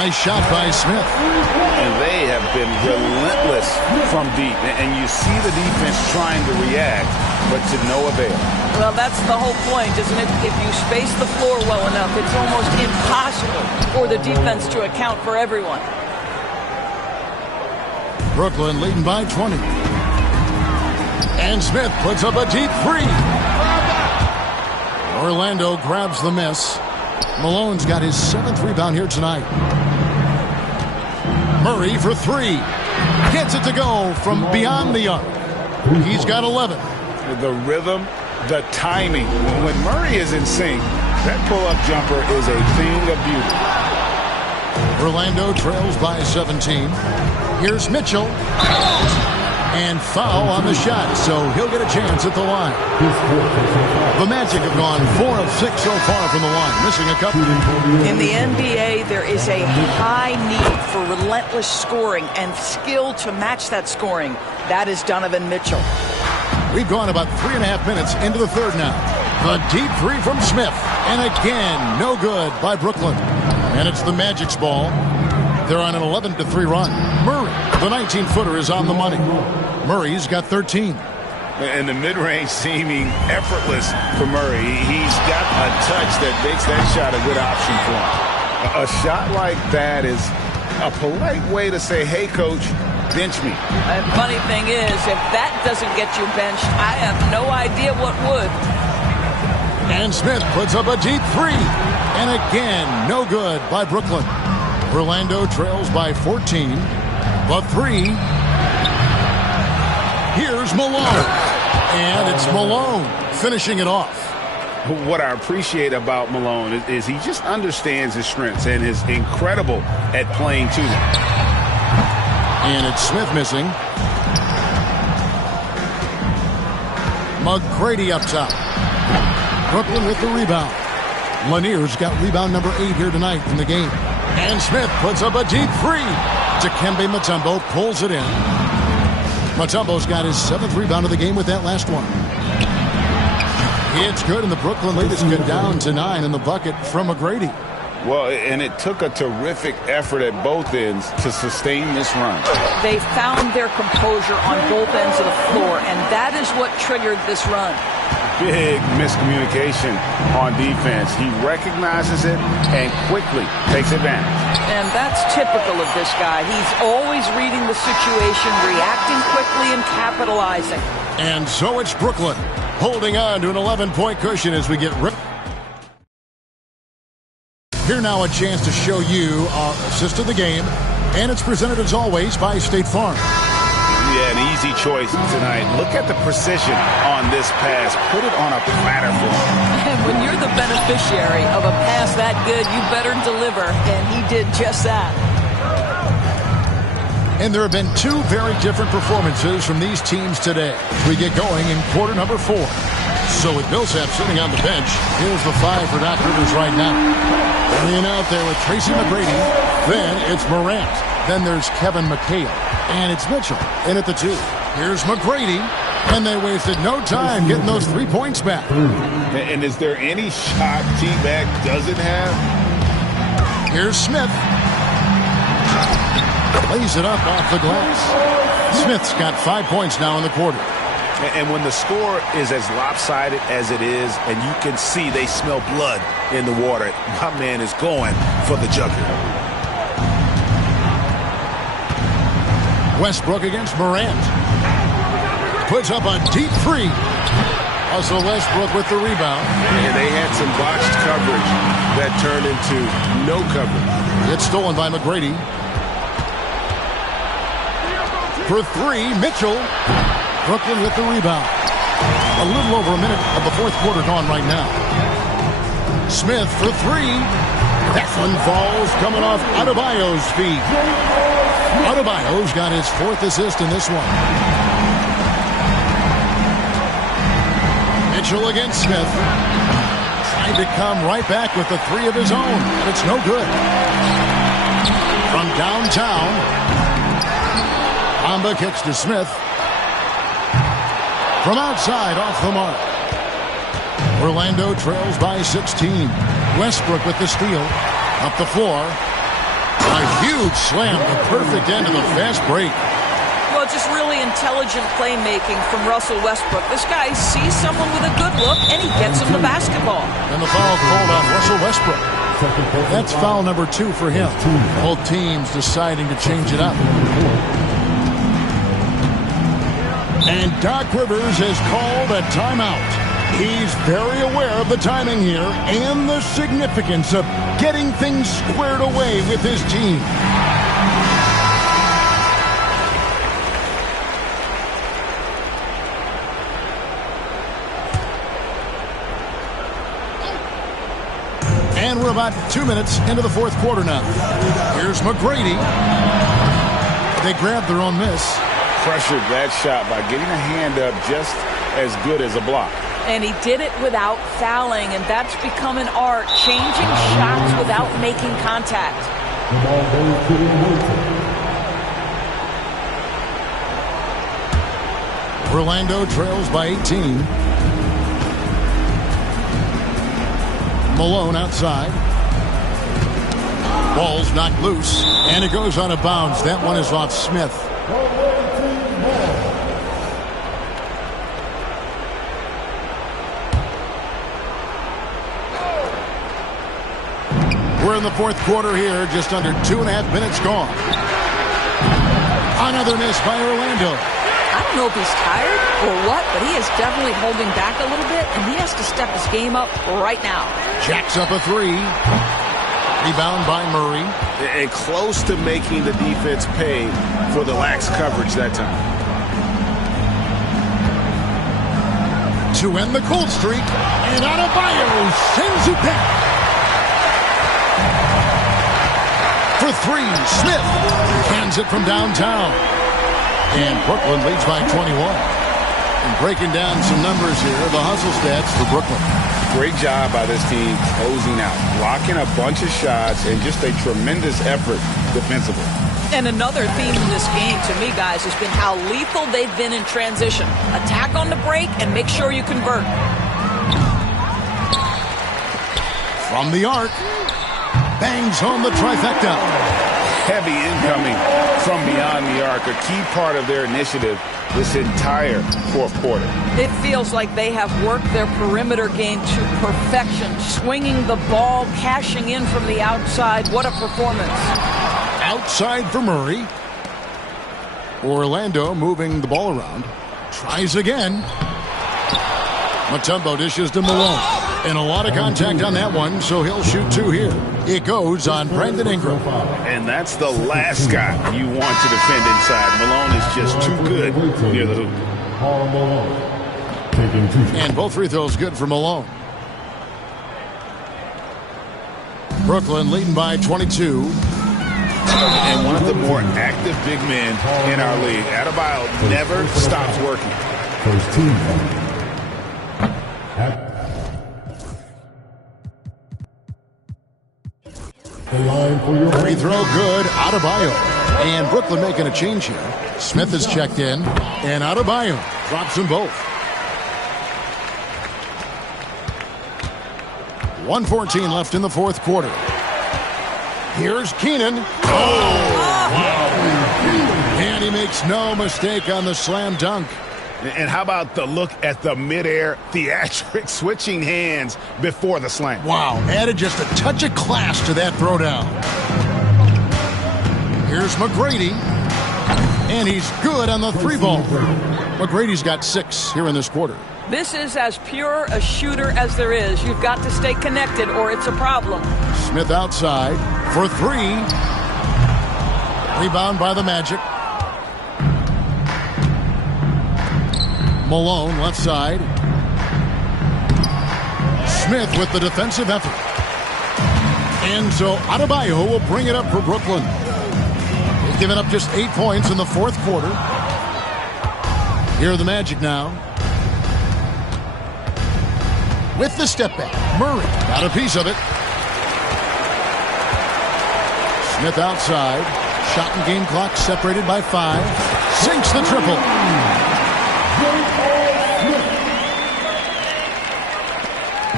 Nice shot by Smith. And they have been relentless from deep. And you see the defense trying to react, but to no avail. Well, that's the whole point, isn't it? If you space the floor well enough, it's almost impossible for the defense to account for everyone. Brooklyn leading by 20. And Smith puts up a deep 3. Orlando grabs the miss. Malone's got his 7th rebound here tonight. Murray for 3. Gets it to go from beyond the arc. He's got 11. The rhythm, the timing. When Murray is in sync, that pull-up jumper is a thing of beauty. Orlando trails by 17. Here's Mitchell. And foul on the shot, so he'll get a chance at the line. The Magic have gone 4 of 6 so far from the line, missing a couple. In the NBA, there is a high need for relentless scoring and skill to match that scoring. That is Donovan Mitchell. We've gone about 3.5 minutes into the third now. The deep three from Smith. And again, no good by Brooklyn. And it's the Magic's ball. They're on an 11-3 run. Murray, the 19-footer, is on the money. Murray's got 13. And the mid-range seeming effortless for Murray. He's got a touch that makes that shot a good option for him. A shot like that is a polite way to say, hey, coach, bench me. And funny thing is, if that doesn't get you benched, I have no idea what would. And Smith puts up a deep three. And again, no good by Brooklyn. Orlando trails by 14. The three. Here's Malone. And it's Malone finishing it off. What I appreciate about Malone is he just understands his strengths and is incredible at playing to them. And it's Smith missing. McGrady up top. Brooklyn with the rebound. Lanier's got rebound number 8 here tonight in the game. And Smith puts up a deep three. Dikembe Mutombo pulls it in. Mutombo's got his 7th rebound of the game with that last one. It's good, and the Brooklyn lead has got down to 9 in the bucket from McGrady. Well, and it took a terrific effort at both ends to sustain this run. They found their composure on both ends of the floor, and that is what triggered this run. Big miscommunication on defense. He recognizes it and quickly takes advantage. And that's typical of this guy. He's always reading the situation, reacting quickly, and capitalizing. And so it's Brooklyn holding on to an 11-point cushion as we get ripped. Here now a chance to show you our assist of the game. And it's presented as always by State Farm. Yeah, an easy choice tonight. Look at the precision on this pass. Put it on a platter for him. And when you're the beneficiary of a pass that good, you better deliver. And he did just that. And there have been 2 very different performances from these teams today. We get going in quarter number 4. So with Millsap sitting on the bench, here's the 5 for Doc Rivers right now. Laying out there with Tracy McGrady. Then it's Morant. Then there's Kevin McHale. And it's Mitchell in at the 2. Here's McGrady. And they wasted no time getting those 3 points back. And is there any shot T-Mac doesn't have? Here's Smith. Lays it up off the glass. Smith's got 5 points now in the quarter. And when the score is as lopsided as it is, and you can see they smell blood in the water, my man is going for the jugular. Westbrook against Morant. Puts up a deep three. Also Westbrook with the rebound. And they had some botched coverage that turned into no coverage. It's stolen by McGrady. For 3, Mitchell. Brooklyn with the rebound. A little over a minute of the 4th quarter gone right now. Smith for 3. That one falls coming off Adebayo's feet. Adebayo's got his 4th assist in this one. Mitchell against Smith. Trying to come right back with the 3 of his own, and it's no good. From downtown, Amba kicks to Smith. From outside, off the mark. Orlando trails by 16. Westbrook with the steal. Up the floor. A huge slam, the perfect end of the fast break. Well, just really intelligent playmaking from Russell Westbrook. This guy sees someone with a good look, and he gets him the basketball. And the foul called on Russell Westbrook. That's foul number 2 for him. Both teams deciding to change it up. And Doc Rivers has called a timeout. He's very aware of the timing here and the significance of getting things squared away with his team. And we're about 2 minutes into the fourth quarter now. Here's McGrady. They grabbed their own miss. Pressured that shot by getting a hand up just as good as a block. And he did it without fouling, and that's become an art, changing shots without making contact. The ball goes to Wilson. Orlando trails by 18. Malone outside. Ball's knocked loose, and it goes out of bounds. That one is off Smith. We're in the fourth quarter here, just under 2.5 minutes gone. Another miss by Orlando. I don't know if he's tired or what, but he is definitely holding back a little bit, and he has to step his game up right now. Jacks up a three. Rebound by Murray. And close to making the defense pay for the lax coverage that time. To end the cold streak, and Adebayo sends it back. For three, Smith hands it from downtown. And Brooklyn leads by 21. And breaking down some numbers here, the hustle stats for Brooklyn. Great job by this team closing out, blocking a bunch of shots, and just a tremendous effort defensively. And another theme in this game, to me, guys, has been how lethal they've been in transition. Attack on the break and make sure you convert. From the arc, bangs home the trifecta. Heavy incoming from beyond the arc, a key part of their initiative this entire fourth quarter. It feels like they have worked their perimeter game to perfection, swinging the ball, cashing in from the outside. What a performance. Outside for Murray. Orlando moving the ball around. Tries again. Mutombo dishes to Malone. And a lot of contact on that one, so he'll shoot two here. It goes on Brandon Ingram. And that's the last guy you want to defend inside. Malone is just too good near the hoop. And both free throws good for Malone. Brooklyn leading by 22. And one of the more active big men in our league. Adebayo never stops working. First team. Free throw good, Adebayo. And Brooklyn making a change here. Smith is checked in, and Adebayo drops them both. 1:14 left in the fourth quarter. Here's Keenan. And he makes no mistake on the slam dunk. And how about the look at the midair theatric switching hands before the slam? Wow, added just a touch of class to that throwdown. Here's McGrady. And he's good on the three ball. McGrady's got 6 here in this quarter. This is as pure a shooter as there is. You've got to stay connected or it's a problem. Smith outside for 3. Rebound by the Magic. Malone left side. Smith with the defensive effort. And so Adebayo will bring it up for Brooklyn. They've given up just 8 points in the fourth quarter. Here are the Magic now. With the step back, Murray got a piece of it. Smith outside. Shot and game clock separated by 5. Sinks the triple.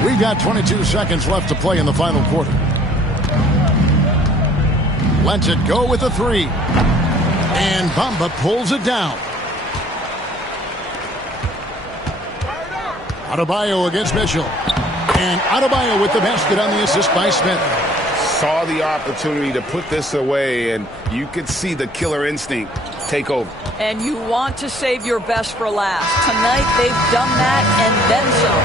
We've got 22 seconds left to play in the final quarter. Lets it go with a 3. And Bamba pulls it down. Adebayo against Mitchell. And Adebayo with the basket on the assist by Smith. Saw the opportunity to put this away, and you could see the killer instinct take over. And you want to save your best for last. Tonight, they've done that and then some.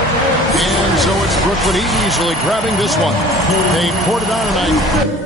And so it's Brooklyn easily grabbing this one. They poured it on tonight.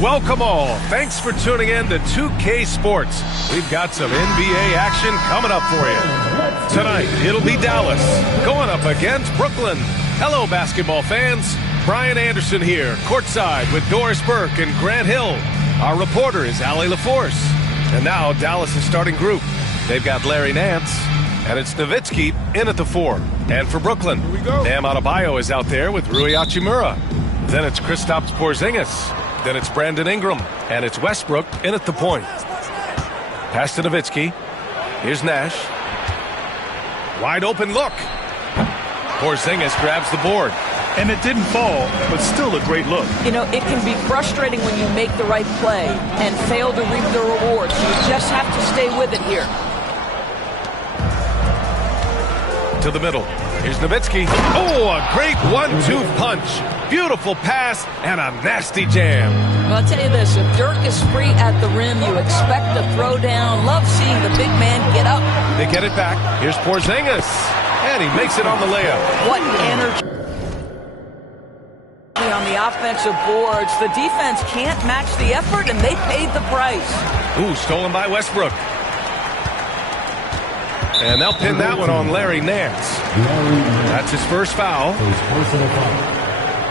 Welcome all. Thanks for tuning in to 2K Sports. We've got some NBA action coming up for you. Tonight, it'll be Dallas going up against Brooklyn. Hello, basketball fans. Brian Anderson here, courtside with Doris Burke and Grant Hill. Our reporter is Allie LaForce. And now, Dallas' starting group. They've got Larry Nance, and it's Nowitzki in at the 4. And for Brooklyn, Bam Adebayo is out there with Rui Hachimura. Then it's Kristaps Porzingis. Then it's Brandon Ingram, and it's Westbrook in at the point. Pass to Nowitzki. Here's Nash. Wide open look. Porzingis grabs the board. And it didn't fall, but still a great look. You know, it can be frustrating when you make the right play and fail to reap the rewards. You just have to stay with it here. To the middle. Here's Nowitzki. Oh, a great 1-2 punch. Beautiful pass and a nasty jam. Well, I'll tell you this. If Dirk is free at the rim, you expect the throwdown. Love seeing the big man get up. They get it back. Here's Porzingis. And he makes it on the layup. What energy on the offensive boards. The defense can't match the effort, and they paid the price. Ooh, stolen by Westbrook. And they'll pin that one on Larry Nance. That's his first foul.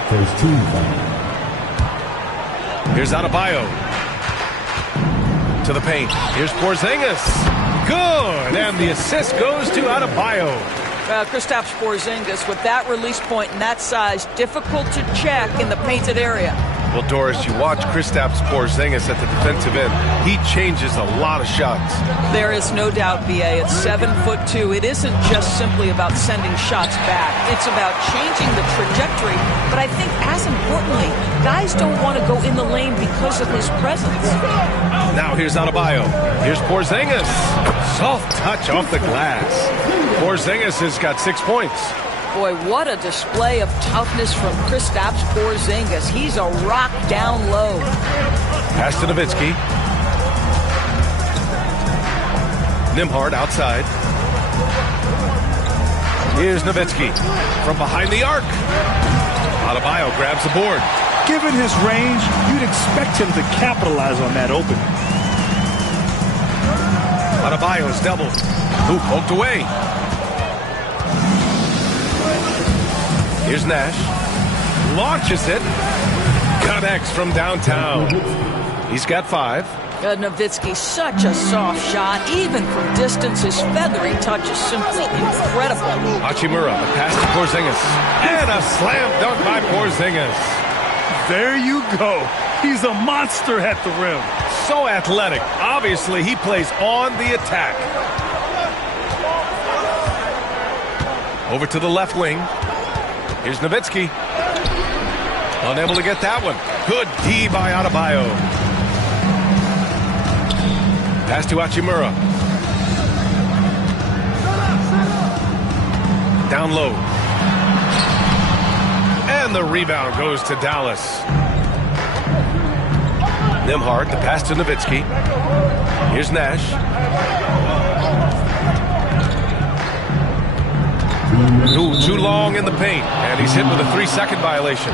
First team foul. Here's Adebayo. To the paint. Here's Porzingis. Good. And the assist goes to Adebayo. Kristaps Porzingis with that release point and that size, difficult to check in the painted area. Well, Doris, you watch Kristaps Porzingis at the defensive end. He changes a lot of shots. There is no doubt, B.A. It's 7'2". It isn't just simply about sending shots back. It's about changing the trajectory. But I think, as importantly, guys don't want to go in the lane because of his presence. Now here's Adebayo. Here's Porzingis. Soft touch off the glass. Porzingis has got 6 points. Boy, what a display of toughness from Kristaps Porzingis. He's a rock down low. Pass to Nowitzki. Nembhard outside. Here's Nowitzki from behind the arc. Adebayo grabs the board. Given his range, you'd expect him to capitalize on that opening. Adebayo is doubled. Ooh, poked away. Here's Nash. Launches it. Connects from downtown. He's got 5. Nowitzki, such a soft shot. Even from distance, his feathery touch is simply incredible. Hachimura, the pass to Porzingis. And a slam dunk by Porzingis. There you go. He's a monster at the rim. So athletic. Obviously, he plays on the attack. Over to the left wing. Here's Nowitzki. Unable to get that one. Good D by Adebayo. Pass to Hachimura. Down low. And the rebound goes to Dallas. Nembhard, the pass to Nowitzki. Here's Nash. Ooh, too long in the paint. And he's hit with a 3-second violation.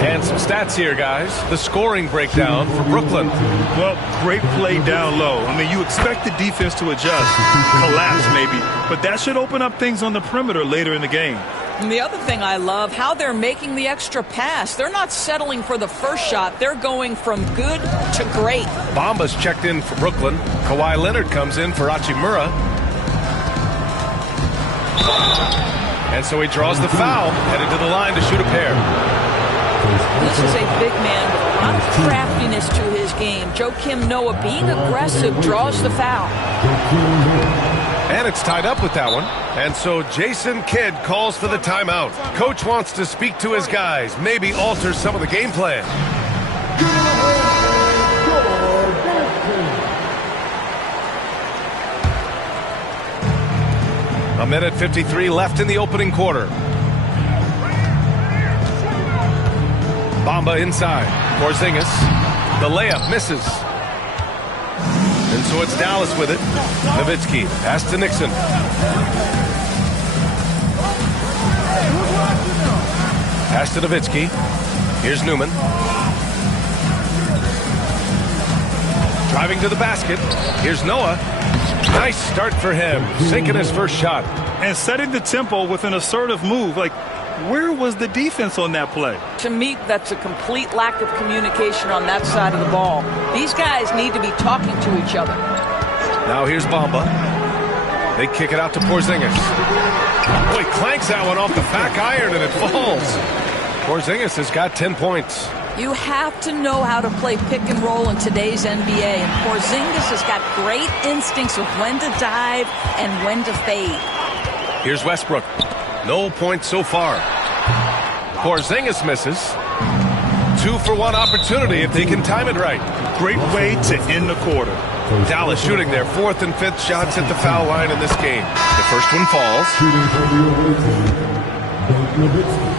And some stats here, guys. The scoring breakdown for Brooklyn. Well, great play down low. I mean, you expect the defense to adjust, collapse maybe, but that should open up things on the perimeter later in the game. And the other thing I love, how they're making the extra pass. They're not settling for the first shot. They're going from good to great. Bamba's checked in for Brooklyn. Kawhi Leonard comes in for Hachimura. And so he draws the foul, headed to the line to shoot a pair. This is a big man with a lot of craftiness to his game. Joakim Noah, being aggressive, draws the foul. And it's tied up with that one. And so Jason Kidd calls for the timeout. Coach wants to speak to his guys, maybe alter some of the game plan. A minute 53 left in the opening quarter. Bamba inside. Porzingis. The layup misses. And so it's Dallas with it. Nowitzki. Pass to Nixon. Pass to Nowitzki. Here's Newman. Driving to the basket. Here's Noah. Nice start for him, sinking his first shot. And setting the tempo with an assertive move. Like, where was the defense on that play? To me, that's a complete lack of communication on that side of the ball. These guys need to be talking to each other. Now here's Bamba. They kick it out to Porzingis. Boy, clanks that one off the back iron and it falls. Porzingis has got 10 points. You have to know how to play pick and roll in today's NBA, and Porzingis has got great instincts of when to dive and when to fade. Here's Westbrook. No points so far. Porzingis misses. 2-for-1 opportunity if they can time it right. Great way to end the quarter. Dallas shooting their 4th and 5th shots at the foul line in this game. The first one falls. Shooting for the away team, Dirk Nowitzki.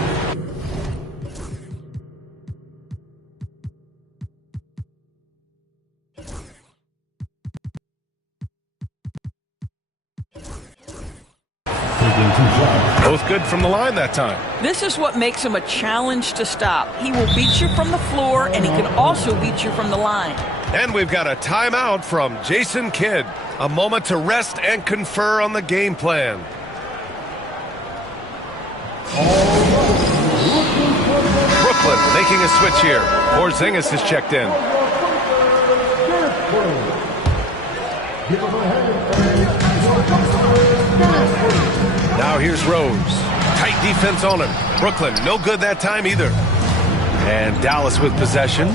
Both good from the line that time. This is what makes him a challenge to stop. He will beat you from the floor, and he can also beat you from the line. And we've got a timeout from Jason Kidd. A moment to rest and confer on the game plan. Brooklyn making a switch here. Porzingis is checked in. Now here's Rose. Tight defense on him. Brooklyn, no good that time either. And Dallas with possession.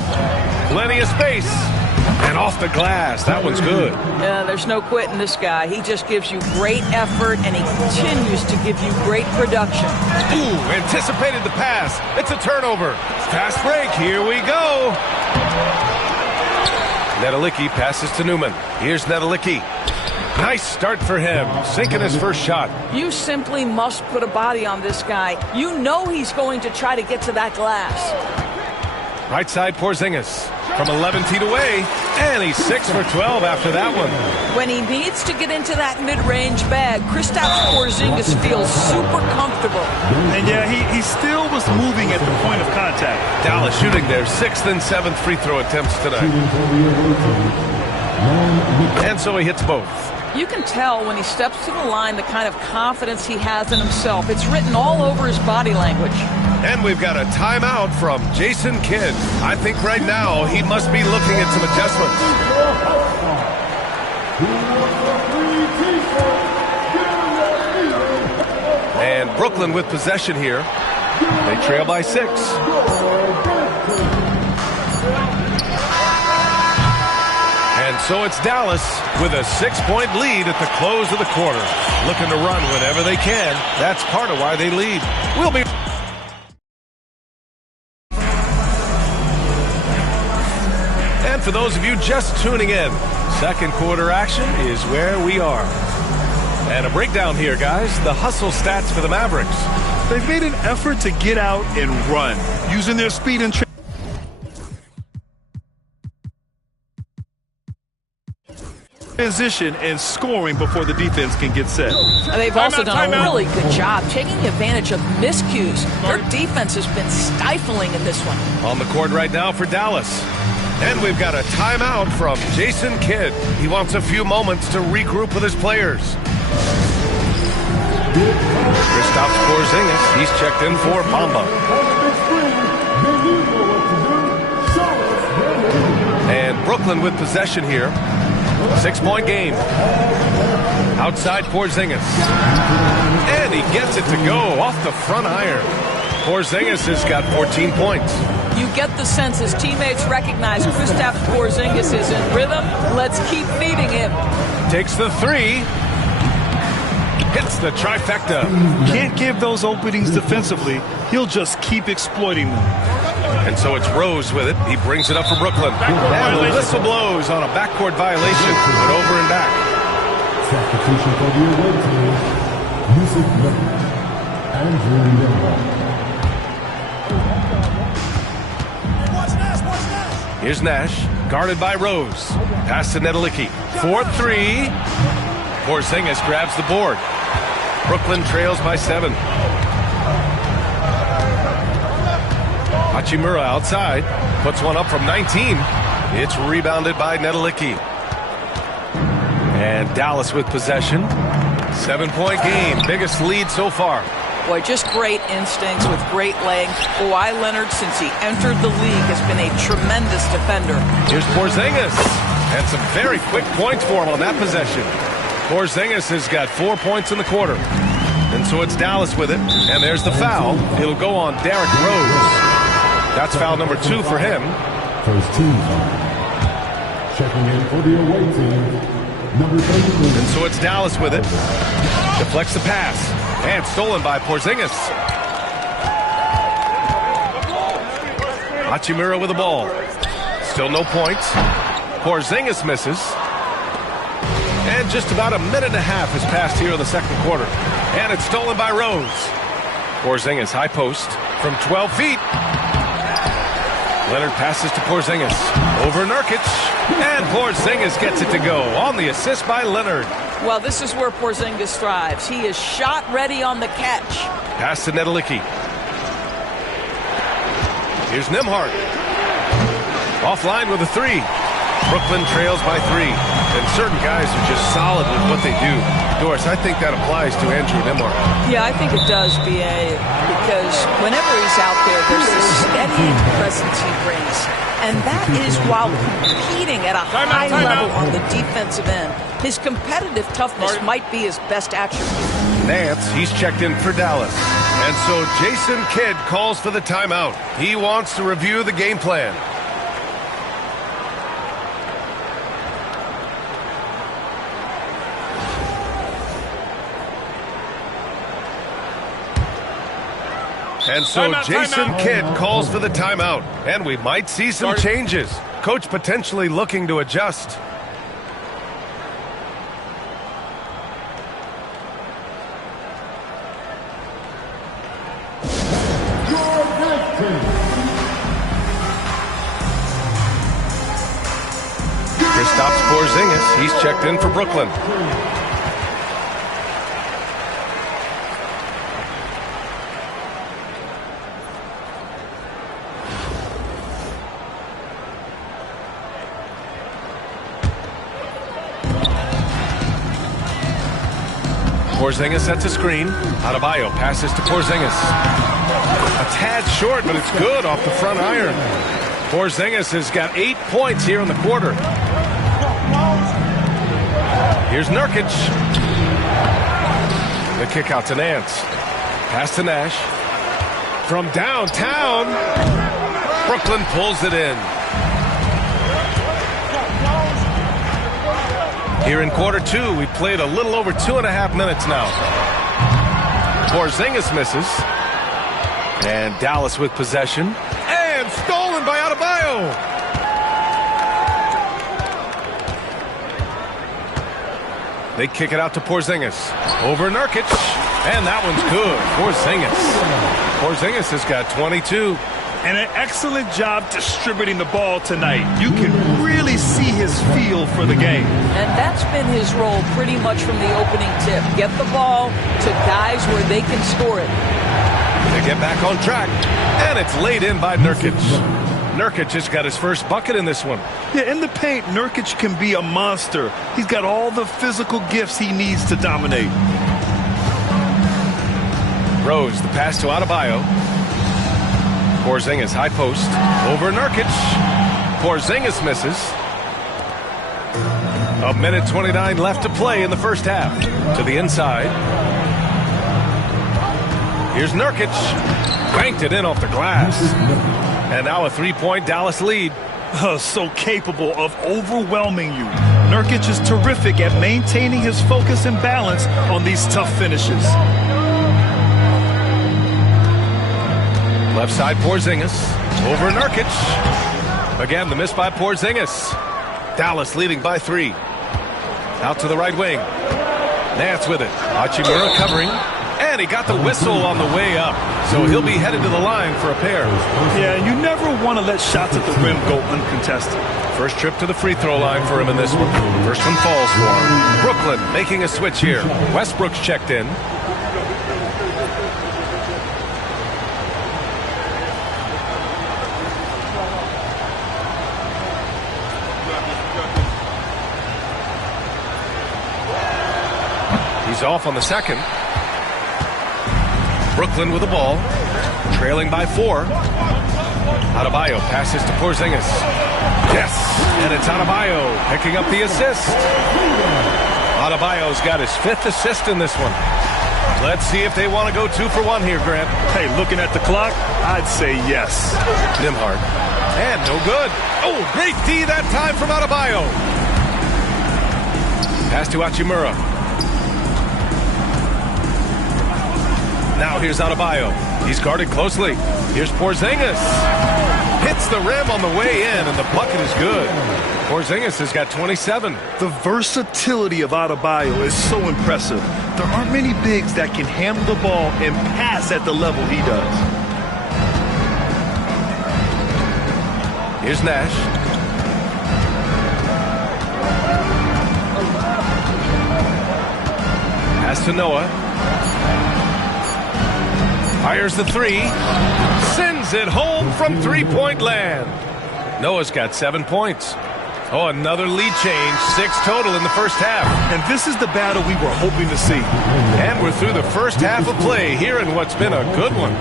Plenty of space. And off the glass. That one's good. Yeah, there's no quitting this guy. He just gives you great effort, and he continues to give you great production. Ooh, anticipated the pass. It's a turnover. Fast break. Here we go. Nedelicki passes to Newman. Here's Nedelicki. Nice start for him, sinking his first shot. You simply must put a body on this guy. You know he's going to try to get to that glass. Right side Porzingis from 11 feet away, and he's 6 for 12 after that one. When he needs to get into that mid-range bag, Kristaps Porzingis feels super comfortable. And yeah, he still was moving at the point of contact. Dallas shooting their 6th and 7th free throw attempts tonight. And so he hits both. You can tell when he steps to the line the kind of confidence he has in himself. It's written all over his body language. And we've got a timeout from Jason Kidd. I think right now he must be looking at some adjustments. And Brooklyn with possession here. They trail by 6. And so it's Dallas with a 6-point lead at the close of the quarter. Looking to run whenever they can. That's part of why they lead. We'll be... And for those of you just tuning in, second quarter action is where we are. And a breakdown here, guys. The hustle stats for the Mavericks. They've made an effort to get out and run, using their speed and transition and scoring before the defense can get set. They've also done a really good job taking advantage of miscues. Their defense has been stifling in this one. On the court right now for Dallas. And we've got a timeout from Jason Kidd. He wants a few moments to regroup with his players. Kristaps Porzingis, he's checked in for Bamba. And Brooklyn with possession here. 6-point game. Outside Porzingis. And he gets it to go off the front iron. Porzingis has got 14 points. You get the sense his teammates recognize Kristaps Porzingis is in rhythm. Let's keep feeding him. Takes the 3. Hits the trifecta. Can't give those openings defensively. He'll just keep exploiting them. And so it's Rose with it. He brings it up for Brooklyn. And the whistle blows on a backcourt violation. But over and back. Substitution for the away team, Yusuf Nurkic, Andrew Miller. Here's Nash, guarded by Rose. Pass to Nedelicki. 4-3. Porzingis grabs the board. Brooklyn trails by 7. Hachimura outside. Puts one up from 19. It's rebounded by Nedelicki. And Dallas with possession. 7-point game. Biggest lead so far. Boy, just great instincts with great length. Kawhi Leonard, since he entered the league, has been a tremendous defender. Here's Porzingis. And some very quick points for him on that possession. Porzingis has got 4 points in the quarter. And so it's Dallas with it. And there's the foul. It'll go on Derrick Rose. That's foul number 2 for him. First team foul. Checking in for the away team. Number 33. And so it's Dallas with it. Deflects the pass. And stolen by Porzingis. Hachimura with the ball. Still no points. Porzingis misses. And just about a minute and a half has passed here in the second quarter. And it's stolen by Rose. Porzingis high post from 12 feet. Leonard passes to Porzingis. Over Nurkic. And Porzingis gets it to go on the assist by Leonard. Well, this is where Porzingis thrives. He is shot ready on the catch. Pass to Nedelicki. Here's Nembhard. Offline with a 3. Brooklyn trails by 3. And certain guys are just solid with what they do. Doris, I think that applies to Andrew Nembhard. Yeah, I think it does, B.A., because whenever he's out there, there's this steady presence he brings. And that is while competing at a high level on the defensive end. His competitive toughness might be his best attribute. Nance, he's checked in for Dallas. And so Jason Kidd calls for the timeout. He wants to review the game plan. And so Jason Kidd calls for the timeout. And we might see some changes. Coach potentially looking to adjust. Kristaps Porzingis, he's checked in for Brooklyn. Porzingis sets a screen. Adebayo passes to Porzingis. A tad short, but it's good off the front iron. Porzingis has got 8 points here in the quarter. Here's Nurkic. The kick out to Nance. Pass to Nash. From downtown, Brooklyn pulls it in. Here in quarter 2, we played a little over 2.5 minutes now. Porzingis misses. And Dallas with possession. And stolen by Adebayo. They kick it out to Porzingis. Over Nurkic. And that one's good. Porzingis has got 22. And an excellent job distributing the ball tonight. You can really see his feel for the game. And that's been his role pretty much from the opening tip. Get the ball to guys where they can score it. They get back on track. And it's laid in by Nurkic. Nurkic has got his first bucket in this one. Yeah, in the paint, Nurkic can be a monster. He's got all the physical gifts he needs to dominate. Rose, the pass to Adebayo. Porzingis high post. Over Nurkic. Porzingis misses. 1:29 left to play in the first half. To the inside. Here's Nurkic. Banked it in off the glass. And now a 3-point Dallas lead. So capable of overwhelming you. Nurkic is terrific at maintaining his focus and balance on these tough finishes. Left side Porzingis. Over Nurkic. Again, the miss by Porzingis. Dallas leading by 3. Out to the right wing. Nance with it. Hachimura covering. And he got the whistle on the way up. So he'll be headed to the line for a pair. Yeah, you never want to let shots at the rim go uncontested. First trip to the free throw line for him in this one. First one falls for him. Brooklyn making a switch here. Westbrook's checked in. He's off on the second. Brooklyn with the ball, trailing by 4. Adebayo passes to Porzingis. Yes, and it's Adebayo picking up the assist. Adebayo's got his 5th assist in this one. Let's see if they want to go 2 for 1 here, Grant. Hey, looking at the clock, I'd say yes. Nembhard. And no good. Oh, great D that time from Adebayo. Pass to Hachimura. Now here's Adebayo. He's guarded closely. Here's Porzingis. Hits the rim on the way in, and the bucket is good. Porzingis has got 27. The versatility of Adebayo is so impressive. There aren't many bigs that can handle the ball and pass at the level he does. Here's Nash. Pass to Noah. Fires the 3. Sends it home from three-point land. Noah's got 7 points. Oh, another lead change. 6 total in the first half. And this is the battle we were hoping to see. And we're through the first half of play here in what's been a good one.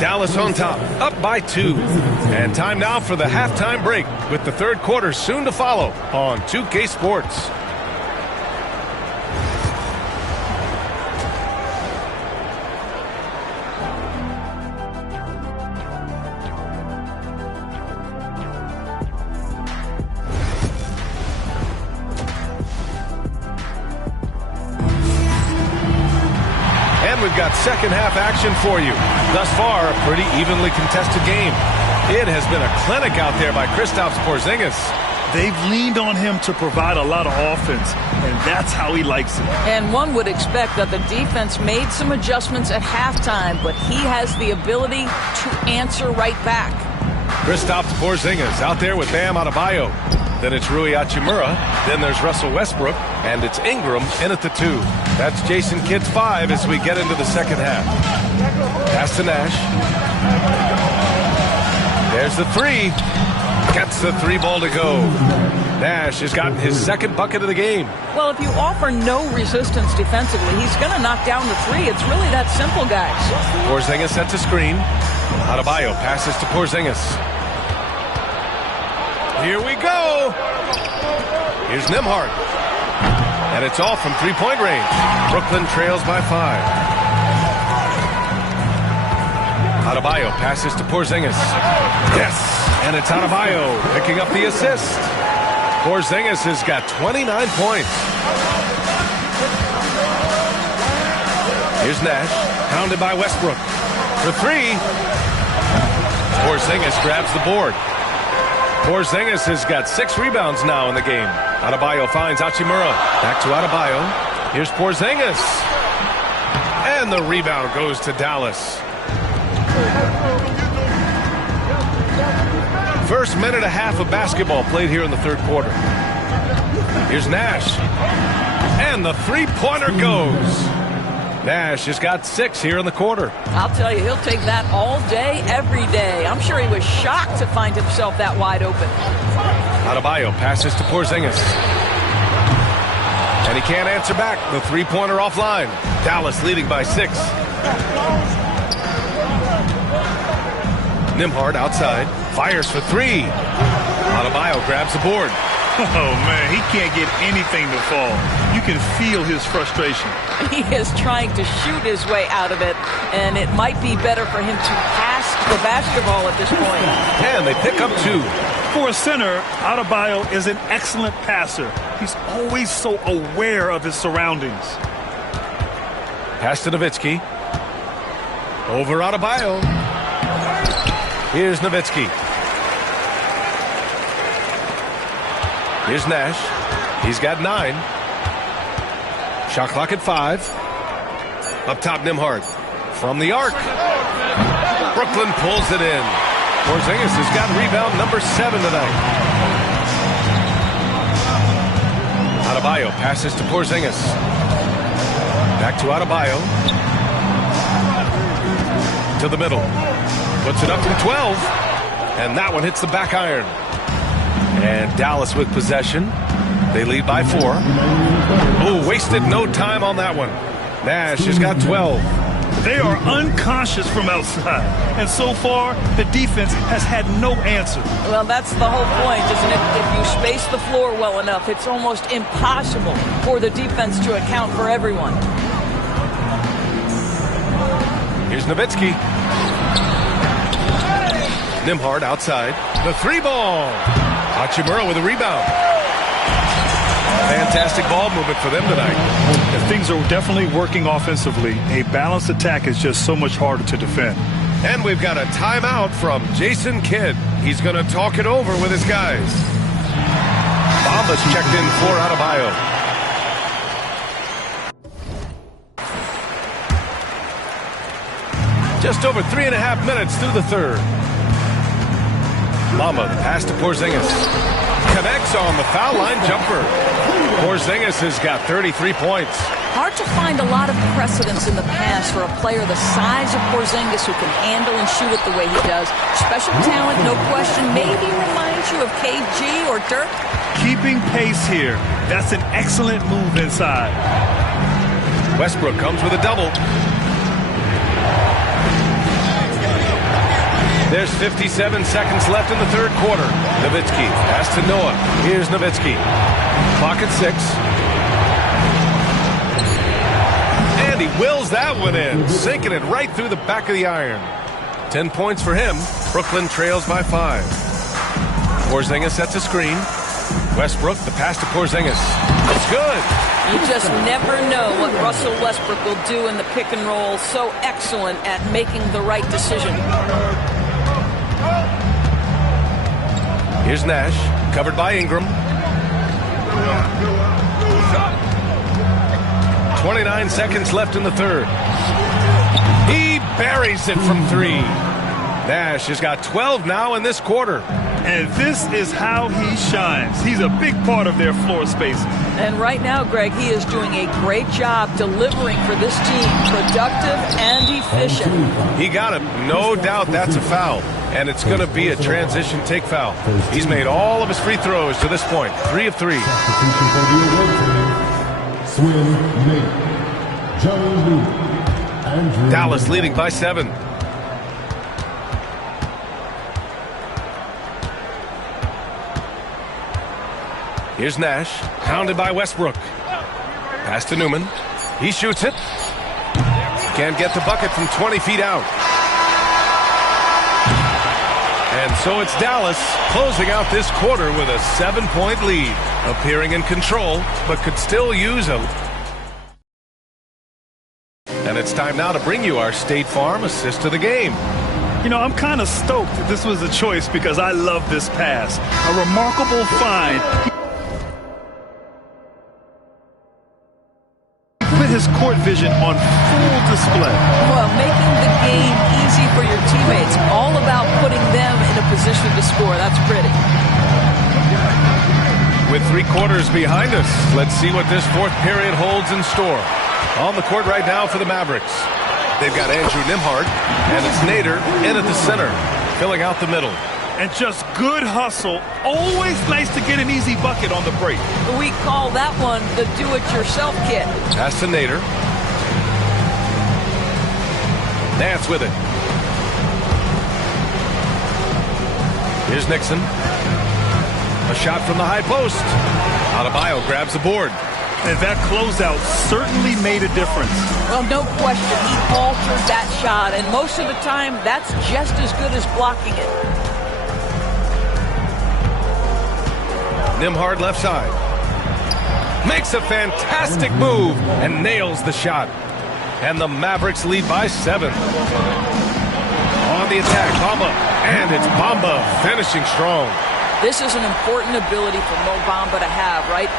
Dallas on top, up by 2. And time now for the halftime break with the third quarter soon to follow on 2K Sports. We've got second half action for you. Thus far, a pretty evenly contested game. It has been a clinic out there by Kristaps Porzingis. They've leaned on him to provide a lot of offense, and that's how he likes it. And one would expect that the defense made some adjustments at halftime, but he has the ability to answer right back. Kristaps Porzingis out there with Bam Adebayo. Then it's Rui Hachimura. Then there's Russell Westbrook. And it's Ingram in at the 2. That's Jason Kidd's 5 as we get into the second half. Pass to Nash. There's the 3. Gets the 3 ball to go. Nash has gotten his second bucket of the game. Well, if you offer no resistance defensively, he's going to knock down the 3. It's really that simple, guys. Porzingis sets a screen. Adebayo passes to Porzingis. Here we go. Here's Nembhard. And it's all from three-point range. Brooklyn trails by 5. Adebayo passes to Porzingis. Yes, and it's Adebayo picking up the assist. Porzingis has got 29 points. Here's Nash, pounded by Westbrook. For 3. Porzingis grabs the board. Porzingis has got 6 rebounds now in the game. Adebayo finds Hachimura. Back to Adebayo. Here's Porzingis. And the rebound goes to Dallas. First minute and a half of basketball played here in the third quarter. Here's Nash. And the three-pointer goes. Nash has got 6 here in the quarter. I'll tell you, he'll take that all day, every day. I'm sure he was shocked to find himself that wide open. Adebayo passes to Porzingis. And he can't answer back. The three-pointer offline. Dallas leading by 6. Nembhard outside. Fires for 3. Adebayo grabs the board. Oh, man, he can't get anything to fall. You can feel his frustration. He is trying to shoot his way out of it, and it might be better for him to pass the basketball at this point. And they pick up 2. For a center, Adebayo is an excellent passer. He's always so aware of his surroundings. Pass to Nowitzki. Over Adebayo. Here's Nowitzki. Here's Nash. He's got 9. Shot clock at 5. Up top, Nembhard. From the arc. Brooklyn pulls it in. Porzingis has got rebound number 7 tonight. Adebayo passes to Porzingis. Back to Adebayo. To the middle. Puts it up from 12. And that one hits the back iron. And Dallas with possession. They lead by 4. Oh, wasted no time on that one. Nash has got 12. They are unconscious from outside. And so far, the defense has had no answer. Well, that's the whole point, isn't it? If you space the floor well enough, it's almost impossible for the defense to account for everyone. Here's Nowitzki. Nembhard outside. The 3-ball. Hachimura with a rebound. Fantastic ball movement for them tonight. And things are definitely working offensively. A balanced attack is just so much harder to defend. And we've got a timeout from Jason Kidd. He's going to talk it over with his guys. Bamba's checked in for Adebayo. Just over 3.5 minutes through the third. Bamba, the pass to Porzingis. Connects on the foul line jumper. Porzingis has got 33 points. Hard to find a lot of precedence in the past for a player the size of Porzingis who can handle and shoot it the way he does. Special talent, no question. Maybe reminds you of KG or Dirk. Keeping pace here. That's an excellent move inside. Westbrook comes with a double. There's 57 seconds left in the third quarter. Nowitzki pass to Noah. Here's Nowitzki. Clock at 6. And he wills that one in, sinking it right through the back of the iron. 10 points for him. Brooklyn trails by 5. Porzingis sets a screen. Westbrook, the pass to Porzingis. It's good. You just never know what Russell Westbrook will do in the pick and roll. So excellent at making the right decision. Here's Nash, covered by Ingram. 29 seconds left in the third. He buries it from 3. Nash has got 12 now in this quarter. And this is how he shines. He's a big part of their floor space. And right now, Greg, he is doing a great job delivering for this team. Productive and efficient. He got it. No doubt that's a foul. And it's going to be a transition take foul. He's made all of his free throws to this point. 3 of 3. Dallas leading by 7. Here's Nash, hounded by Westbrook. Pass to Newman. He shoots it. Can't get the bucket from 20 feet out. And so it's Dallas closing out this quarter with a 7-point lead. Appearing in control, but could still use a... And it's time now to bring you our State Farm assist of the game. You know, I'm kind of stoked this was a choice because I love this pass. A remarkable find. Put his court vision on full display. Well, making the game easy for your teammates. All about putting them in a position to score. That's pretty. With 3 quarters behind us, let's see what this fourth period holds in store. On the court right now for the Mavericks. They've got Andrew Nembhard, and it's Nader in at the center, filling out the middle. And just good hustle. Always nice to get an easy bucket on the break. We call that one the do-it-yourself kit. Pass to Nader. Nance with it. Here's Nixon. A shot from the high post. Adebayo grabs the board. And that closeout certainly made a difference. Well, no question. He altered that shot, and most of the time, that's just as good as blocking it. Nembhard left side. Makes a fantastic move and nails the shot. And the Mavericks lead by 7. On the attack, Bamba. And it's Bamba finishing strong. This is an important ability for Mo Bamba to have, right?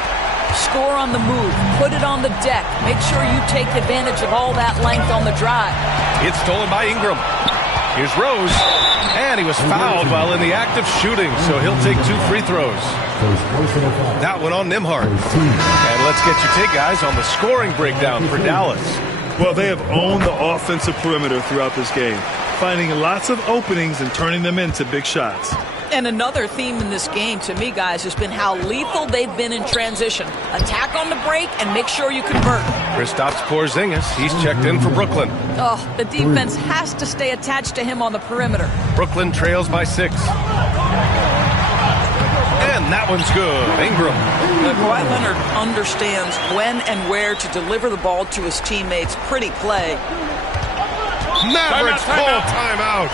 Score on the move. Put it on the deck. Make sure you take advantage of all that length on the drive. It's stolen by Ingram. Here's Rose. And he was fouled while in the act of shooting, so he'll take 2 free throws. That one on Nembhard. And let's get your take, guys, on the scoring breakdown for Dallas. Well, they have owned the offensive perimeter throughout this game, finding lots of openings and turning them into big shots. And another theme in this game, to me, guys, has been how lethal they've been in transition. Attack on the break and make sure you convert. Kristaps Porzingis, he's checked in for Brooklyn. Oh, the defense has to stay attached to him on the perimeter. Brooklyn trails by 6. And that one's good. Ingram. Kawhi Leonard understands when and where to deliver the ball to his teammates. Pretty play. Mavericks call timeout.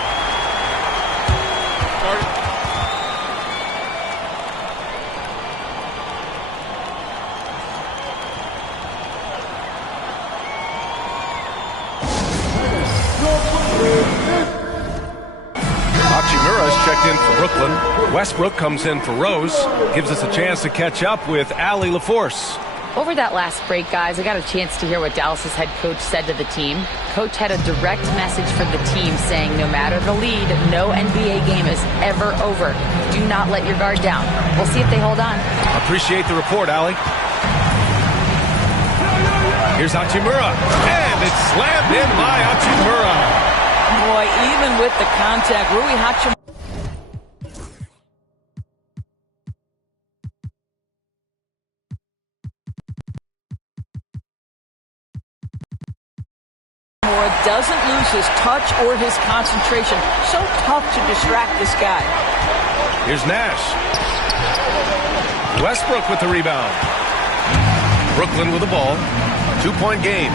Hachimura's checked in for Brooklyn. Westbrook comes in for Rose. Gives us a chance to catch up with Allie LaForce. Over that last break, guys, I got a chance to hear what Dallas's head coach said to the team. Coach had a direct message for the team saying no matter the lead, no NBA game is ever over. Do not let your guard down. We'll see if they hold on. Appreciate the report, Allie. Here's Hachimura. And it's slammed in by Hachimura. Boy, even with the contact, Rui Hachimura doesn't lose his touch or his concentration. So tough to distract this guy. Here's Nash. Westbrook with the rebound. Brooklyn with the ball. 2-point game.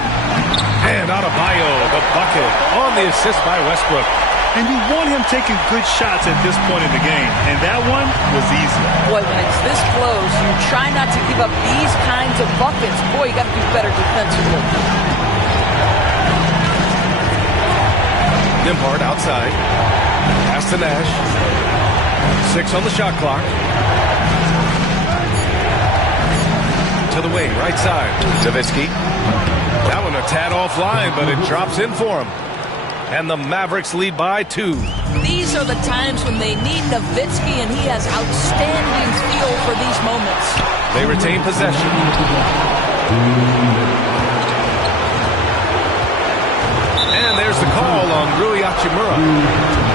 And Adebayo, the bucket, on the assist by Westbrook. And you want him taking good shots at this point in the game. And that one was easy. Boy, when it's this close, you try not to give up these kinds of buckets. Boy, you got to do better defensively. Nembhard outside. Pass to Nash. 6 on the shot clock. To the wing, right side. Nowitzki. That one a tad offline, but it drops in for him. And the Mavericks lead by 2. These are the times when they need Nowitzki, and he has outstanding feel for these moments. They retain possession. And there's the call on Rui Hachimura.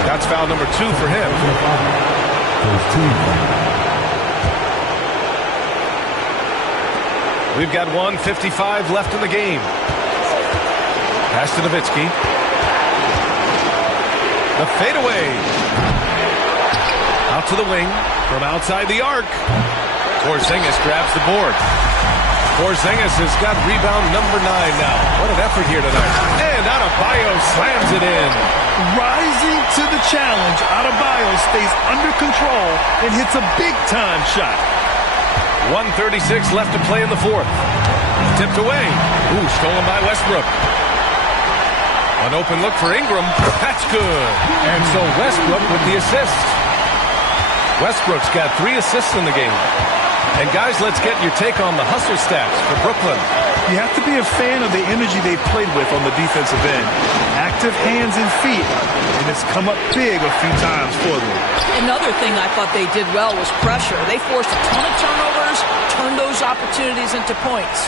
That's foul number 2 for him. We've got 1:55 left in the game. Pass to Nowitzki. The fadeaway. Out to the wing from outside the arc. Porzingis grabs the board. Porzingis has got rebound number 9 now. What an effort here tonight. And Adebayo slams it in. Rising to the challenge, Adebayo stays under control and hits a big-time shot. 1:36 left to play in the 4th. Tipped away. Ooh, stolen by Westbrook. An open look for Ingram. That's good. And so Westbrook with the assist. Westbrook's got 3 assists in the game. And guys, let's get your take on the hustle stats for Brooklyn. You have to be a fan of the energy they've played with on the defensive end. Active hands and feet, and it's come up big a few times for them. Another thing I thought they did well was pressure. They forced a ton of turnovers, turned those opportunities into points.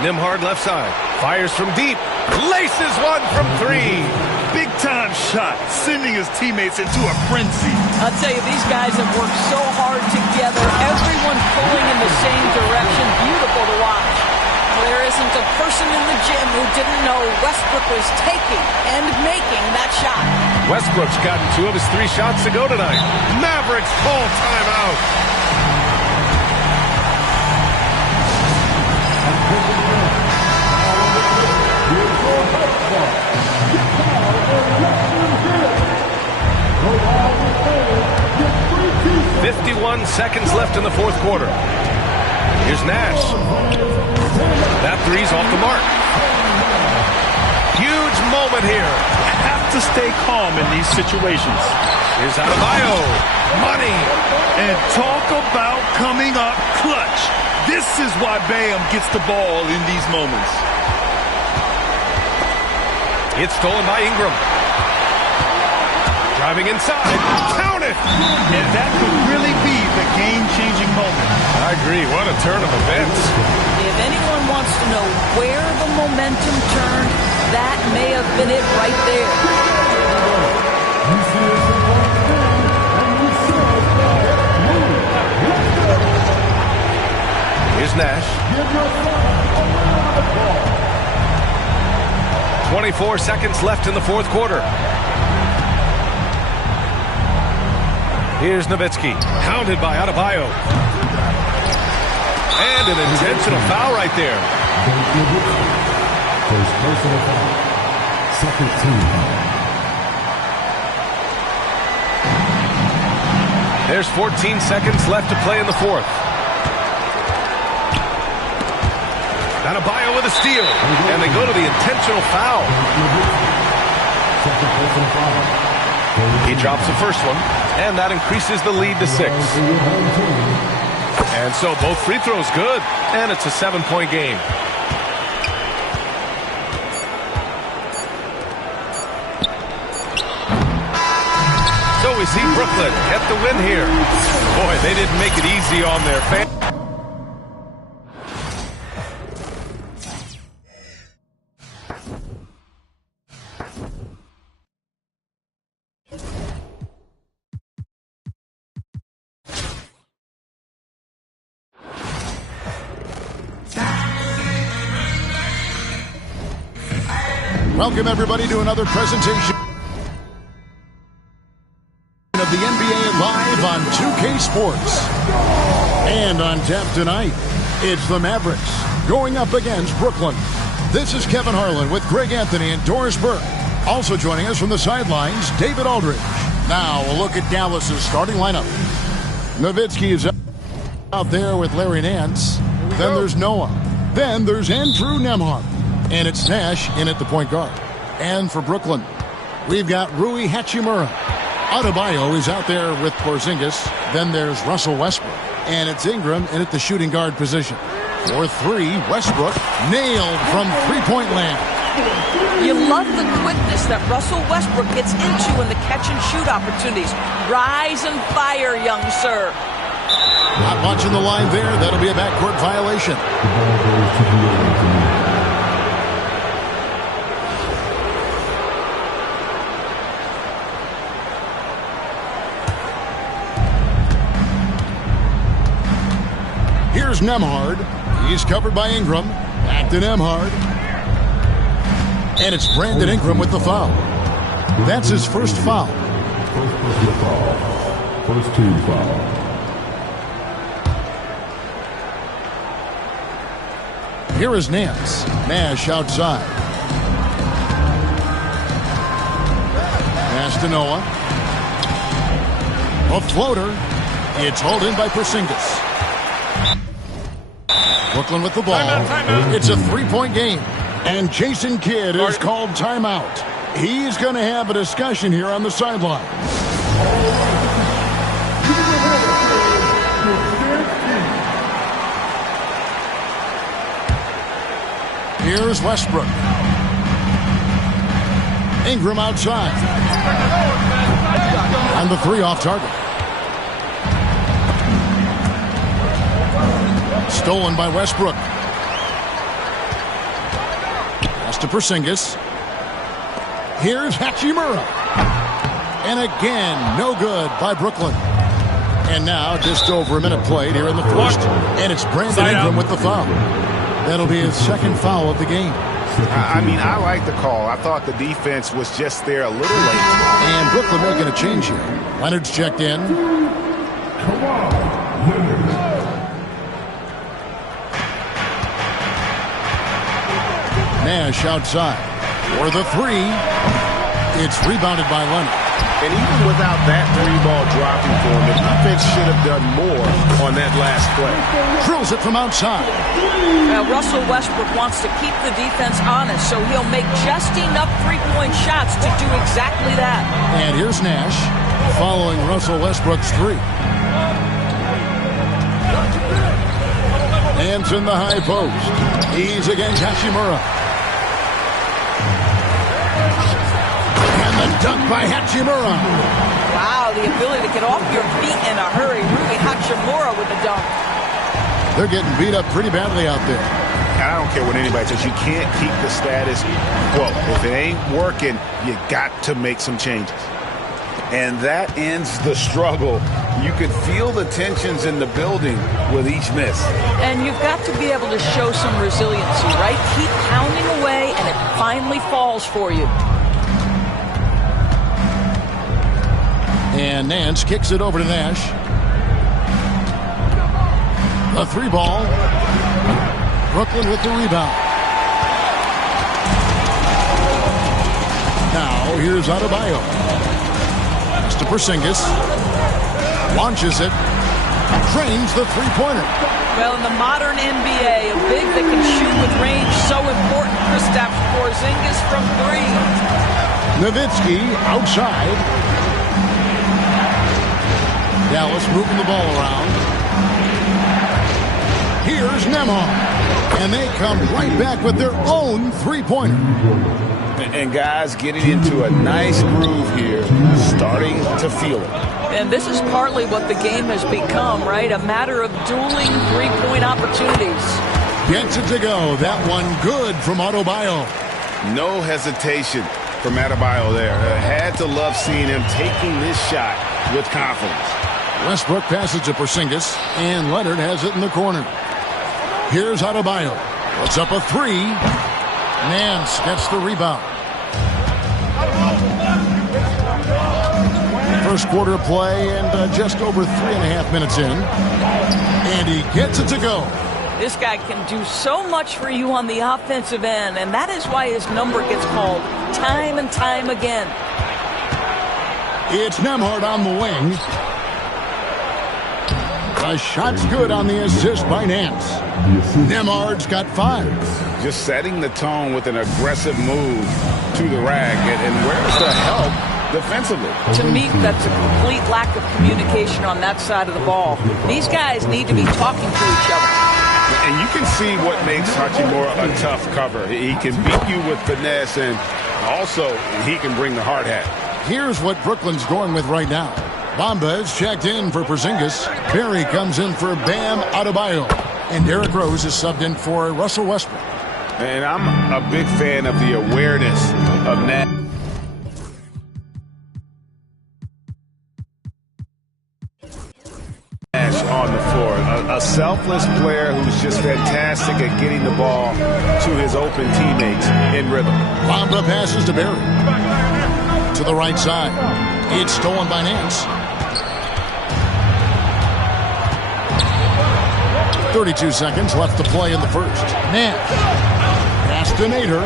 Nembhard left side. Fires from deep. Laces one from 3. Big-time shot, sending his teammates into a frenzy. I'll tell you, these guys have worked so hard together. Everyone pulling in the same direction. Beautiful to watch. There isn't a person in the gym who didn't know Westbrook was taking and making that shot. Westbrook's gotten 2 of his 3 shots to go tonight. Mavericks call timeout. "51 seconds left in the 4th quarter. Here's Nash. That 3's off the mark. Huge moment here. Have to stay calm in these situations. Here's Adebayo. Money. And talk about coming up clutch. This is why Bam gets the ball in these moments. It's stolen by Ingram. Driving inside. Count it! And that could really be the game-changing moment. I agree. What a turn of events. If anyone wants to know where the momentum turned, that may have been it right there. Nash. 24 seconds left in the fourth quarter. Here's Nowitzki, hounded by Adebayo. And an intentional foul right there. First personal foul. Second team foul. There's 14 seconds left to play in the fourth. Adebayo with a steal. And they go to the intentional foul. Second personal foul. He drops the first one, and that increases the lead to 6. And so both free throws good, and it's a 7-point game. So we see Brooklyn get the win here. Boy, they didn't make it easy on their fans. Welcome, everybody, to another presentation of the NBA live on 2K Sports. And on tap tonight, it's the Mavericks going up against Brooklyn. This is Kevin Harlan with Greg Anthony and Doris Burke. Also joining us from the sidelines, David Aldridge. Now a look at Dallas's starting lineup. Nowitzki is out there with Larry Nance. Then there's Noah. Then there's Andrew Nembhard. And it's Nash in at the point guard. And for Brooklyn, we've got Rui Hachimura. Adebayo is out there with Porzingis. Then there's Russell Westbrook. And it's Ingram in at the shooting guard position. For 3, Westbrook nailed from three-point land. You love the quickness that Russell Westbrook gets into in the catch-and-shoot opportunities. Rise and fire, young sir. Not watching the line there. That'll be a backcourt violation. The ball goes to the other team. Here's Nembhard. He's covered by Ingram. Back to Nembhard. And it's Brandon Ingram with the foul. That's his first foul. First personal foul. First team foul. Here is Nance. Nash outside. Pass to Noah. A floater. It's hauled in by Porzingis. Brooklyn with the ball. Timeout. It's a three-point game. And Jason Kidd is called timeout. He's going to have a discussion here on the sideline. Here's Westbrook. Ingram outside. And the 3 off target. Stolen by Westbrook. Pass to Porzingis. Here's Hachimura. And again, no good by Brooklyn. And now, just over a minute played here in the first. And it's Brandon Ingram with the foul. That'll be his second foul of the game. I mean, I like the call. I thought the defense was just there a little late. And Brooklyn making a change here. Leonard's checked in. Come on, Leonard. Nash outside. For the 3. It's rebounded by Leonard. And even without that 3-ball dropping for him, the defense should have done more on that last play. Drills it from outside. Now, Russell Westbrook wants to keep the defense honest, so he'll make just enough three-point shots to do exactly that. And here's Nash following Russell Westbrook's 3. Hands in the high post. He's against Hachimura. A dunk by Hachimura. Wow, the ability to get off your feet in a hurry. Rui Hachimura with the dunk. They're getting beat up pretty badly out there. And I don't care what anybody says. You can't keep the status quo. If it ain't working, you got to make some changes. And that ends the struggle You could feel the tensions in the building with each miss. And you've got to be able to show some resiliency, right? Keep pounding away, and it finally falls for you. And Nance kicks it over to Nash. A 3-ball. Brooklyn with the rebound. Now here's Adebayo. Pass to Porzingis. Launches it. Drains the three-pointer. Well, in the modern NBA, a big that can shoot with range so important. Kristaps Porzingis from 3. Nowitzki outside. Dallas moving the ball around. Here's Nembhard. And they come right back with their own three-pointer. And guys getting into a nice groove here, starting to feel it. And this is partly what the game has become, right? A matter of dueling three-point opportunities. Gets it to go. That one good from Adebayo. No hesitation from Adebayo there. Had to love seeing him taking this shot with confidence. Westbrook passes to Porzingis, and Leonard has it in the corner. Here's Adebayo. Puts up a 3. Nance gets the rebound. First quarter play and just over 3.5 minutes in. And he gets it to go. This guy can do so much for you on the offensive end, and that is why his number gets called time and time again. It's Nembhard on the wing. The shot's good on the assist by Nance. Nembhard's got 5. Just setting the tone with an aggressive move to the rack. And where's the help defensively? To me, that's a complete lack of communication on that side of the ball. These guys need to be talking to each other. And you can see what makes Hachimura a tough cover. He can beat you with finesse, and also he can bring the hard hat. Here's what Brooklyn's going with right now. Bamba is checked in for Porzingis. Perry comes in for Bam Adebayo. And Derrick Rose is subbed in for Russell Westbrook. And I'm a big fan of the awareness of Nash on the floor. A selfless player who's just fantastic at getting the ball to his open teammates in rhythm. Bamba passes to Perry. To the right side. It's stolen by Nance. 32 seconds left to play in the first. Nance. Pass to Nader.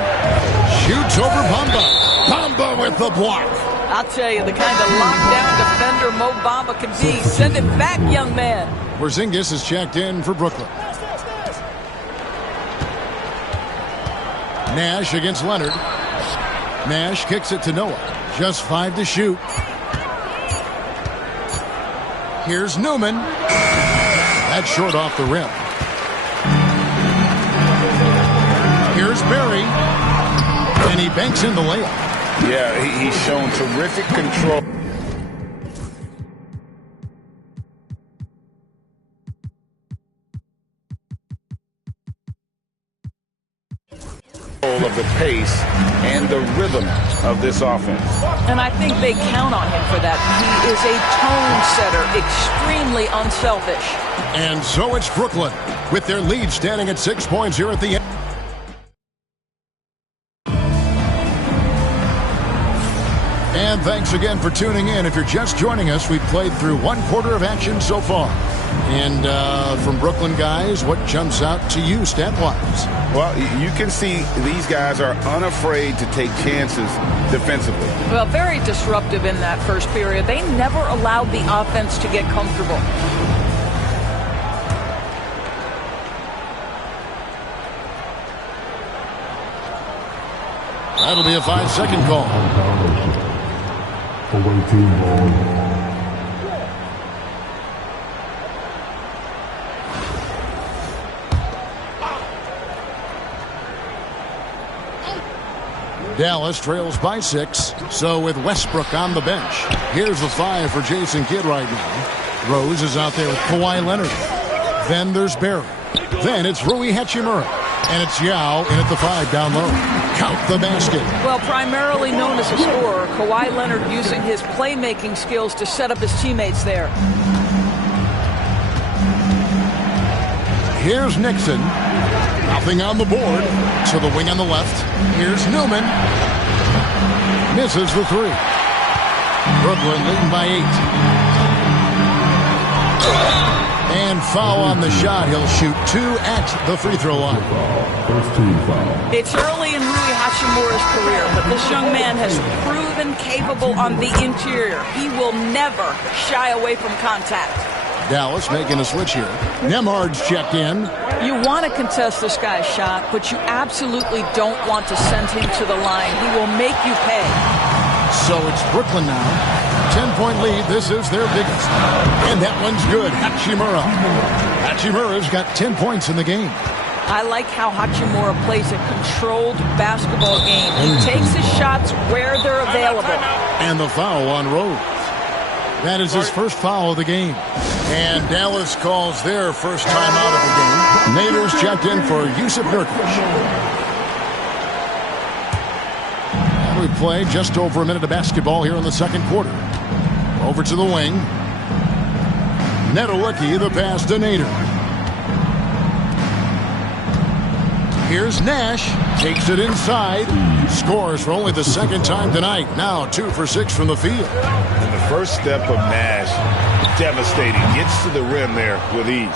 Shoots over Bamba. Bamba with the block. I'll tell you, the kind of lockdown defender Mo Bamba can be. Send it back, young man. Porzingis is checked in for Brooklyn. Nash against Leonard. Nash kicks it to Noah. Just 5 to shoot. Here's Newman. That's short off the rim. Here's Barry. And he banks in the layup. Yeah, he's shown terrific control. Of the pace and the rhythm of this offense. And I think they count on him for that. He is a tone setter, extremely unselfish. And so it's Brooklyn with their lead standing at 6 points here at the end. And thanks again for tuning in. If you're just joining us, we've played through 1 quarter of action so far. And from Brooklyn guys, what jumps out to you stat-wise? Well, you can see these guys are unafraid to take chances defensively. Well, very disruptive in that first period. They never allowed the offense to get comfortable. That'll be a 5-second call. Away team ball. Dallas trails by 6. So with Westbrook on the bench, here's the 5 for Jason Kidd right now. Rose is out there with Kawhi Leonard. Then there's Barry. Then it's Rui Hachimura. And it's Yao in at the 5 down low. Count the basket. Well, primarily known as a scorer, Kawhi Leonard using his playmaking skills to set up his teammates there. Here's Nixon. Nothing on the board. To the wing on the left. Here's Newman. Misses the 3. Brooklyn leading by 8. And foul on the shot. He'll shoot 2 at the free throw line. First team foul. It's early in Rui Hachimura's career, but this young man has proven capable on the interior. He will never shy away from contact. Dallas making a switch here. Nemhard's checked in. You want to contest this guy's shot, but you absolutely don't want to send him to the line. He will make you pay. So it's Brooklyn now. 10-point lead. This is their biggest. And that one's good. Hachimura. Hachimura's got 10 points in the game. I like how Hachimura plays a controlled basketball game. He takes his shots where they're available. And the foul on Rose. That is his first foul of the game. And Dallas calls their first time out of the game. Nader's checked in for Yusuf Nurkic. We play just over a minute of basketball here in the second quarter. Over to the wing. Nedelicki, the pass to Nader. Here's Nash. Takes it inside. Scores for only the second time tonight. Now 2 for 6 from the field. And the first step of Nash, devastating. Gets to the rim there with ease.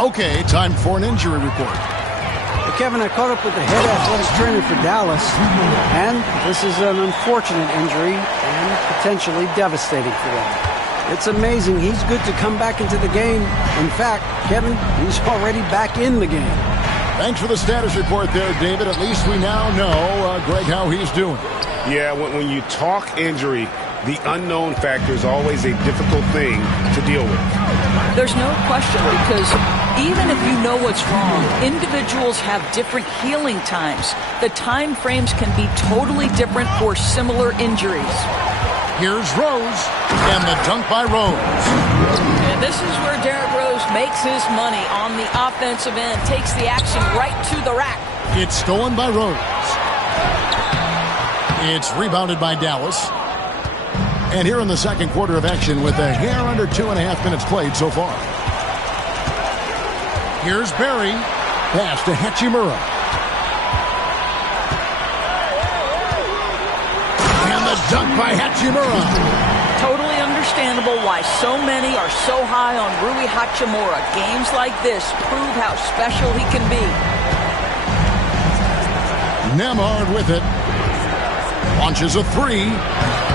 Okay, time for an injury report. Kevin, I caught up with the head athletic trainer for Dallas, and this is an unfortunate injury and potentially devastating for them. It's amazing. He's good to come back into the game. In fact, Kevin, he's already back in the game. Thanks for the status report there, David. At least we now know, Greg, how he's doing. Yeah, when you talk injury, the unknown factor is always a difficult thing to deal with. There's no question, because even if you know what's wrong, individuals have different healing times. The time frames can be totally different for similar injuries. Here's Rose, and the dunk by Rose. And this is where Derrick Rose makes his money on the offensive end, takes the action right to the rack. It's stolen by Rose. It's rebounded by Dallas. And here in the second quarter of action with a hair under 2.5 minutes played so far. Here's Barry. Pass to Hachimura. And the dunk by Hachimura. Totally understandable why so many are so high on Rui Hachimura. Games like this prove how special he can be. Nemhard with it. Launches a 3.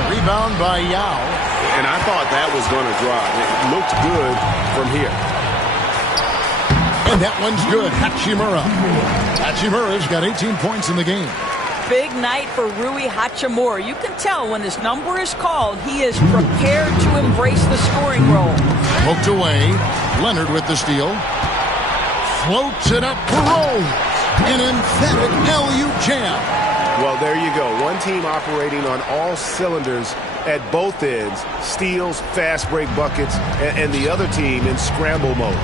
Rebound by Yao. And I thought that was going to drop. It looked good from here. And that one's good. Hachimura. Hachimura's got 18 points in the game. Big night for Rui Hachimura. You can tell when his number is called, he is prepared to embrace the scoring role. Poked away. Leonard with the steal. Floats it up for Rose. An emphatic LU jam. Well, there you go. One team operating on all cylinders at both ends. Steals, fast break buckets, and the other team in scramble mode.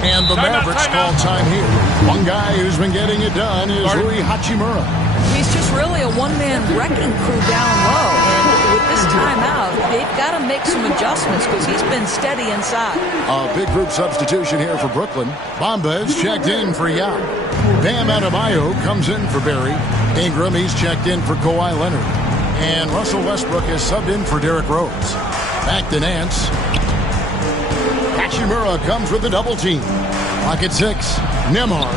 And the Mavericks call time here. One guy who's been getting it done is Rui Hachimura. He's just really a one-man wrecking crew down low. And with this timeout, they've got to make some adjustments because he's been steady inside. A big group substitution here for Brooklyn. Bamba is checked in for Yao. Bam Adebayo comes in for Barry. Ingram, he's checked in for Kawhi Leonard. And Russell Westbrook is subbed in for Derrick Rose. Back to Nance. Hachimura comes with the double team. Clock at 6. Nemhard.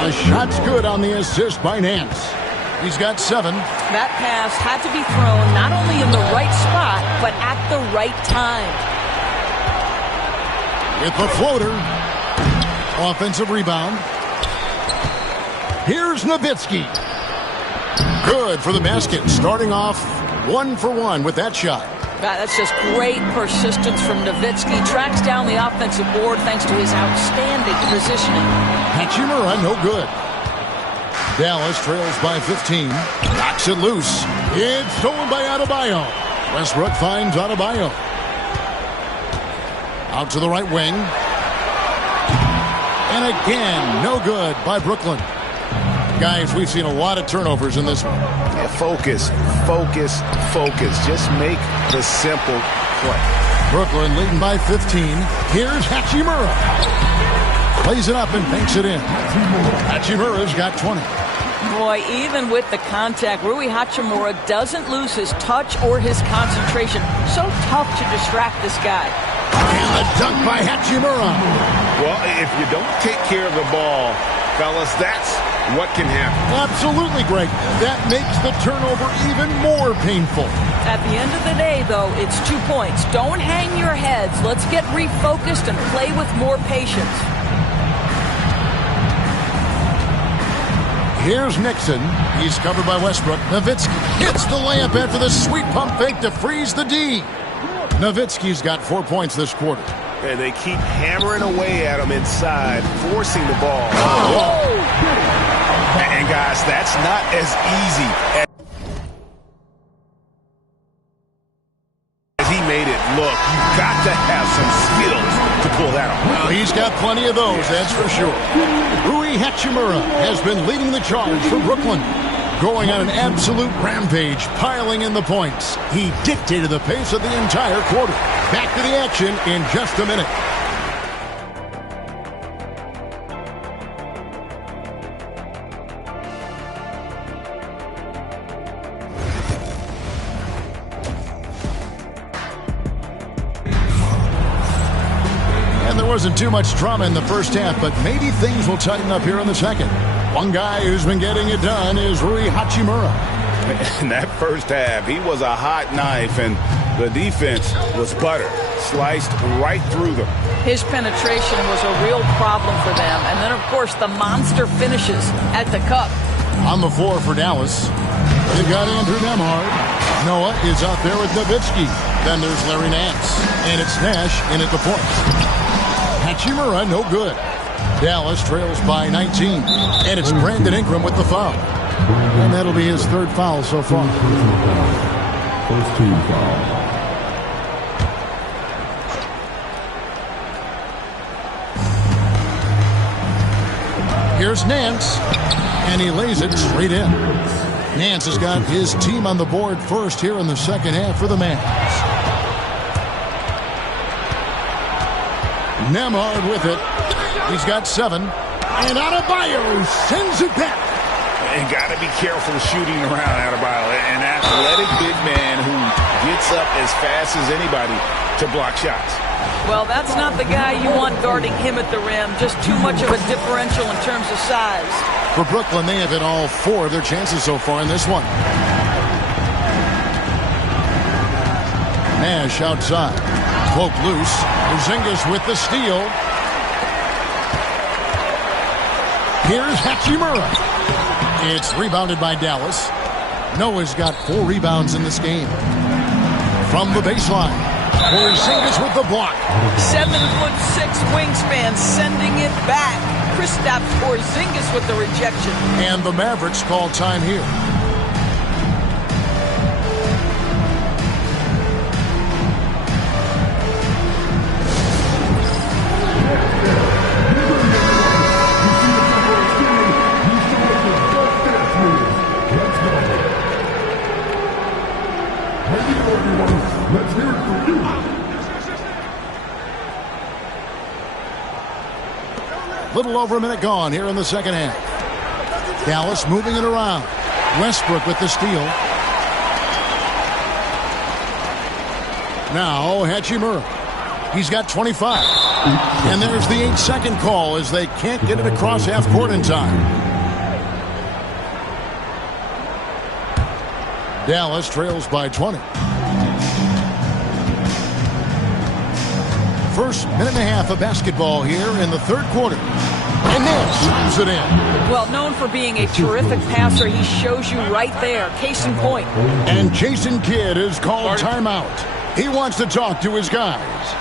The shot's good on the assist by Nance. He's got 7. That pass had to be thrown not only in the right spot, but at the right time. With the floater. Offensive rebound. Here's Nowitzki. Good for the basket. Starting off 1 for 1 with that shot. That's just great persistence from Nowitzki. Tracks down the offensive board thanks to his outstanding positioning. Hachimura, no good. Dallas trails by 15. Knocks it loose. It's stolen by Adebayo. Westbrook finds Adebayo. Out to the right wing. And again, no good by Brooklyn. Guys, we've seen a lot of turnovers in this one. Yeah, focus. Just make the simple play. Brooklyn leading by 15. Here's Hachimura. Plays it up and banks it in. Hachimura's got 20. Boy, even with the contact, Rui Hachimura doesn't lose his touch or his concentration. So tough to distract this guy. And the dunk by Hachimura. Well, if you don't take care of the ball, fellas, that's what can happen. Absolutely, Greg. That makes the turnover even more painful. At the end of the day, though, it's 2 points. Don't hang your heads. Let's get refocused and play with more patience. Here's Nixon. He's covered by Westbrook. Nowitzki hits the layup after the sweet pump fake to freeze the D. Nowitzki's got 4 points this quarter. And they keep hammering away at him inside, forcing the ball. Oh. And guys, that's not as easy as he made it look. You've got to have some skills to pull that off. Well, he's got plenty of those, that's for sure. Rui Hachimura has been leading the charge for Brooklyn. Going on an absolute rampage, piling in the points. He dictated the pace of the entire quarter. Back to the action in just a minute. And there wasn't too much drama in the first half, but maybe things will tighten up here in the second. One guy who's been getting it done is Rui Hachimura. In that first half, he was a hot knife, and the defense was butter, sliced right through them. His penetration was a real problem for them. And then, of course, the monster finishes at the cup. On the floor for Dallas, they've got Andrew Nemhard. Noah is out there with Nowitzki. Then there's Larry Nance. And it's Nash in at the point. Hachimura, no good. Dallas trails by 19. And it's Brandon Ingram with the foul. And that'll be his third foul so far. First team foul. Here's Nance. And he lays it straight in. Nance has got his team on the board first here in the second half for the Mavs. Nemhard with it. He's got 7. And Adebayo sends it back. And got to be careful shooting around Adebayo. An athletic big man who gets up as fast as anybody to block shots. Well, that's not the guy you want guarding him at the rim. Just too much of a differential in terms of size. For Brooklyn, they have hit all 4 of their chances so far in this one. Nash outside. Cloak loose. Porzingis with the steal. Here's Hachimura. It's rebounded by Dallas. Noah's got 4 rebounds in this game. From the baseline, Porzingis with the block. 7'6" wingspan, sending it back. Kristaps Porzingis with the rejection. And the Mavericks call time here. Let's hear it for you. Little over a minute gone here in the second half. Dallas moving it around. Westbrook with the steal. Now Hachimura. He's got 25. And there's the 8-second call as they can't get it across half court in time. Dallas trails by 20. First minute and a half of basketball here in the third quarter. And Nash slams it in. Well, known for being a terrific passer, he shows you right there. Case in point. And Jason Kidd is called timeout. He wants to talk to his guys.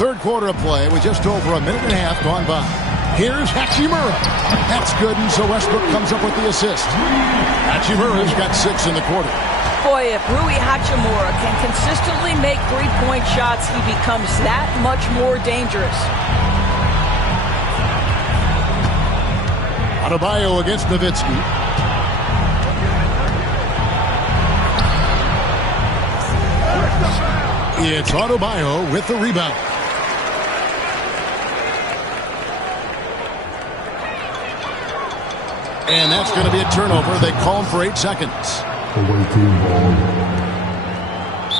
Third quarter of play with just over a minute and a half gone by. Here's Hachimura. That's good, and so Westbrook comes up with the assist. Hachimura's got 6 in the quarter. Boy, if Rui Hachimura can consistently make three-point shots, he becomes that much more dangerous. Adebayo against Nowitzki. It's Adebayo with the rebound. And that's going to be a turnover. They call him for 8 seconds.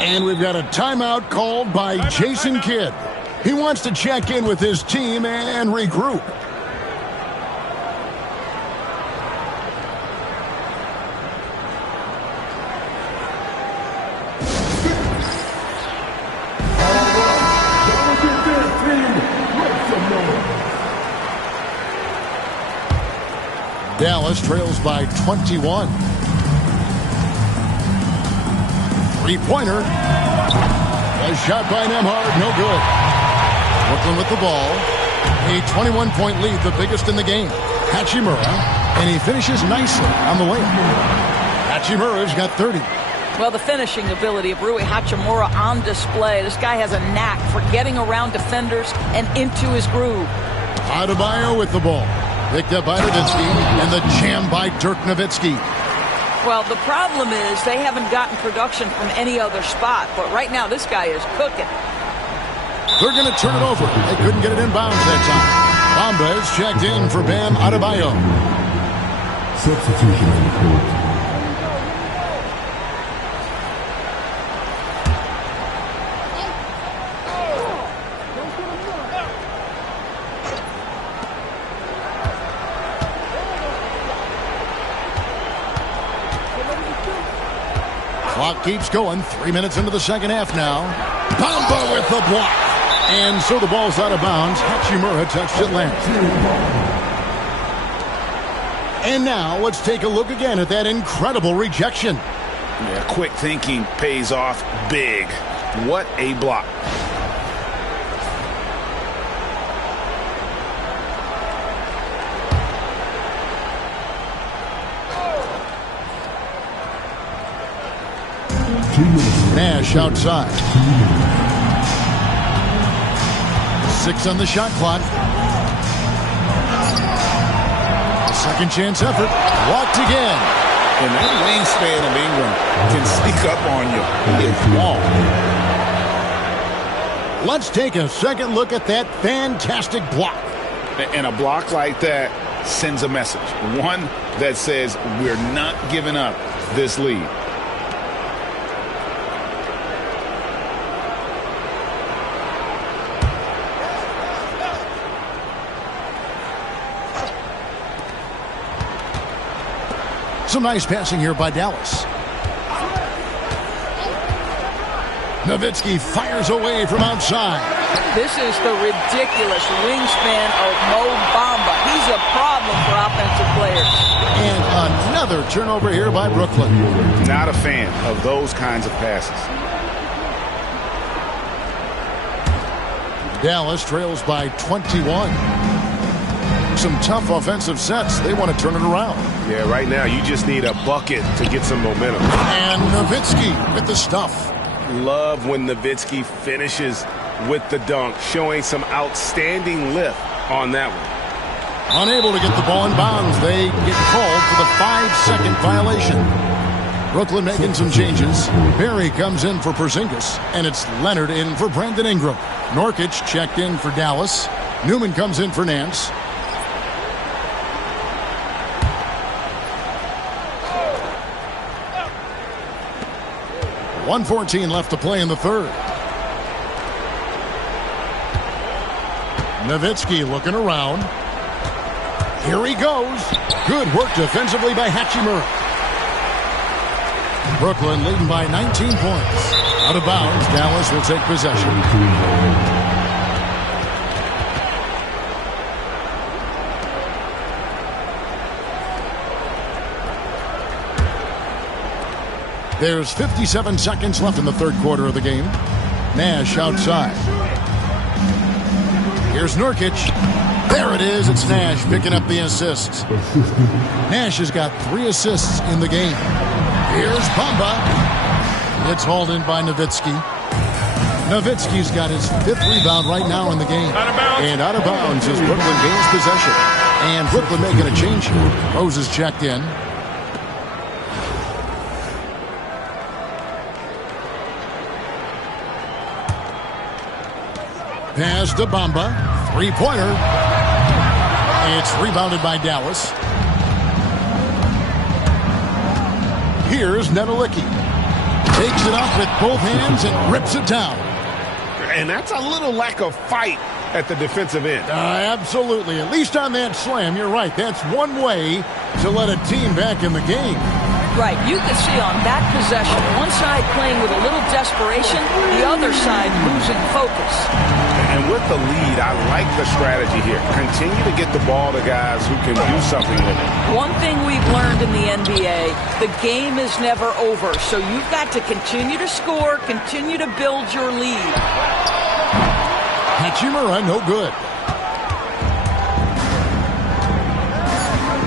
And we've got a timeout called by Jason Kidd. He wants to check in with his team and regroup. Dallas trails by 21. Three-pointer. A shot by Nembhard, no good. Brooklyn with the ball. A 21-point lead, the biggest in the game. Hachimura, and he finishes nicely on the layup. Hachimura's got 30. Well, the finishing ability of Rui Hachimura on display. This guy has a knack for getting around defenders and into his groove. Adebayo with the ball. Picked up by Nowitzki, and the jam by Dirk Nowitzki. Well, the problem is they haven't gotten production from any other spot, but right now this guy is cooking. They're going to turn it over. They couldn't get it in bounds that time. Bombas checked in for Bam Adebayo. Substitution on the court. Clock keeps going. 3 minutes into the second half now. Bamba with the block. And so the ball's out of bounds. Hachimura touched it last. And now let's take a look again at that incredible rejection. Yeah, quick thinking pays off big. What a block. Nash outside. 6 on the shot clock. Second chance effort. Walked again. And that wingspan of Ingram can sneak up on you. He is long. Let's take a second look at that fantastic block. And a block like that sends a message. One that says we're not giving up this lead. Some nice passing here by Dallas. Nowitzki fires away from outside. This is the ridiculous wingspan of Mo Bamba. He's a problem for offensive players. And another turnover here by Brooklyn. Not a fan of those kinds of passes. Dallas trails by 21. Some tough offensive sets. They want to turn it around. Yeah, right now you just need a bucket to get some momentum. And Nowitzki with the stuff. Love when Nowitzki finishes with the dunk, showing some outstanding lift on that one. Unable to get the ball in bounds. They get called for the 5-second violation. Brooklyn making some changes. Barry comes in for Porzingis, and it's Leonard in for Brandon Ingram. Nurkic checked in for Dallas. Newman comes in for Nance. 1:14 left to play in the third. Nowitzki looking around. Here he goes. Good work defensively by Hachimura. Brooklyn leading by 19 points. Out of bounds, Dallas will take possession. There's 57 seconds left in the third quarter of the game. Nash outside. Here's Nurkic. There it is. It's Nash picking up the assists. Nash has got 3 assists in the game. Here's Bamba. It's hauled in by Nowitzki. Nowitzki's got his 5th rebound right now in the game. And out of bounds as Brooklyn gains possession. And Brooklyn making a change here. Rose is checked in. Pass to Bamba. 3-pointer. It's rebounded by Dallas. Here's Nedelicki. Takes it up with both hands and rips it down. And that's a little lack of fight at the defensive end. Absolutely. At least on that slam, you're right. That's one way to let a team back in the game. Right. You can see on that possession, one side playing with a little desperation, the other side losing focus. And with the lead, I like the strategy here. Continue to get the ball to guys who can do something with it. One thing we've learned in the NBA, the game is never over. So you've got to continue to score, continue to build your lead. Hachimura, no good.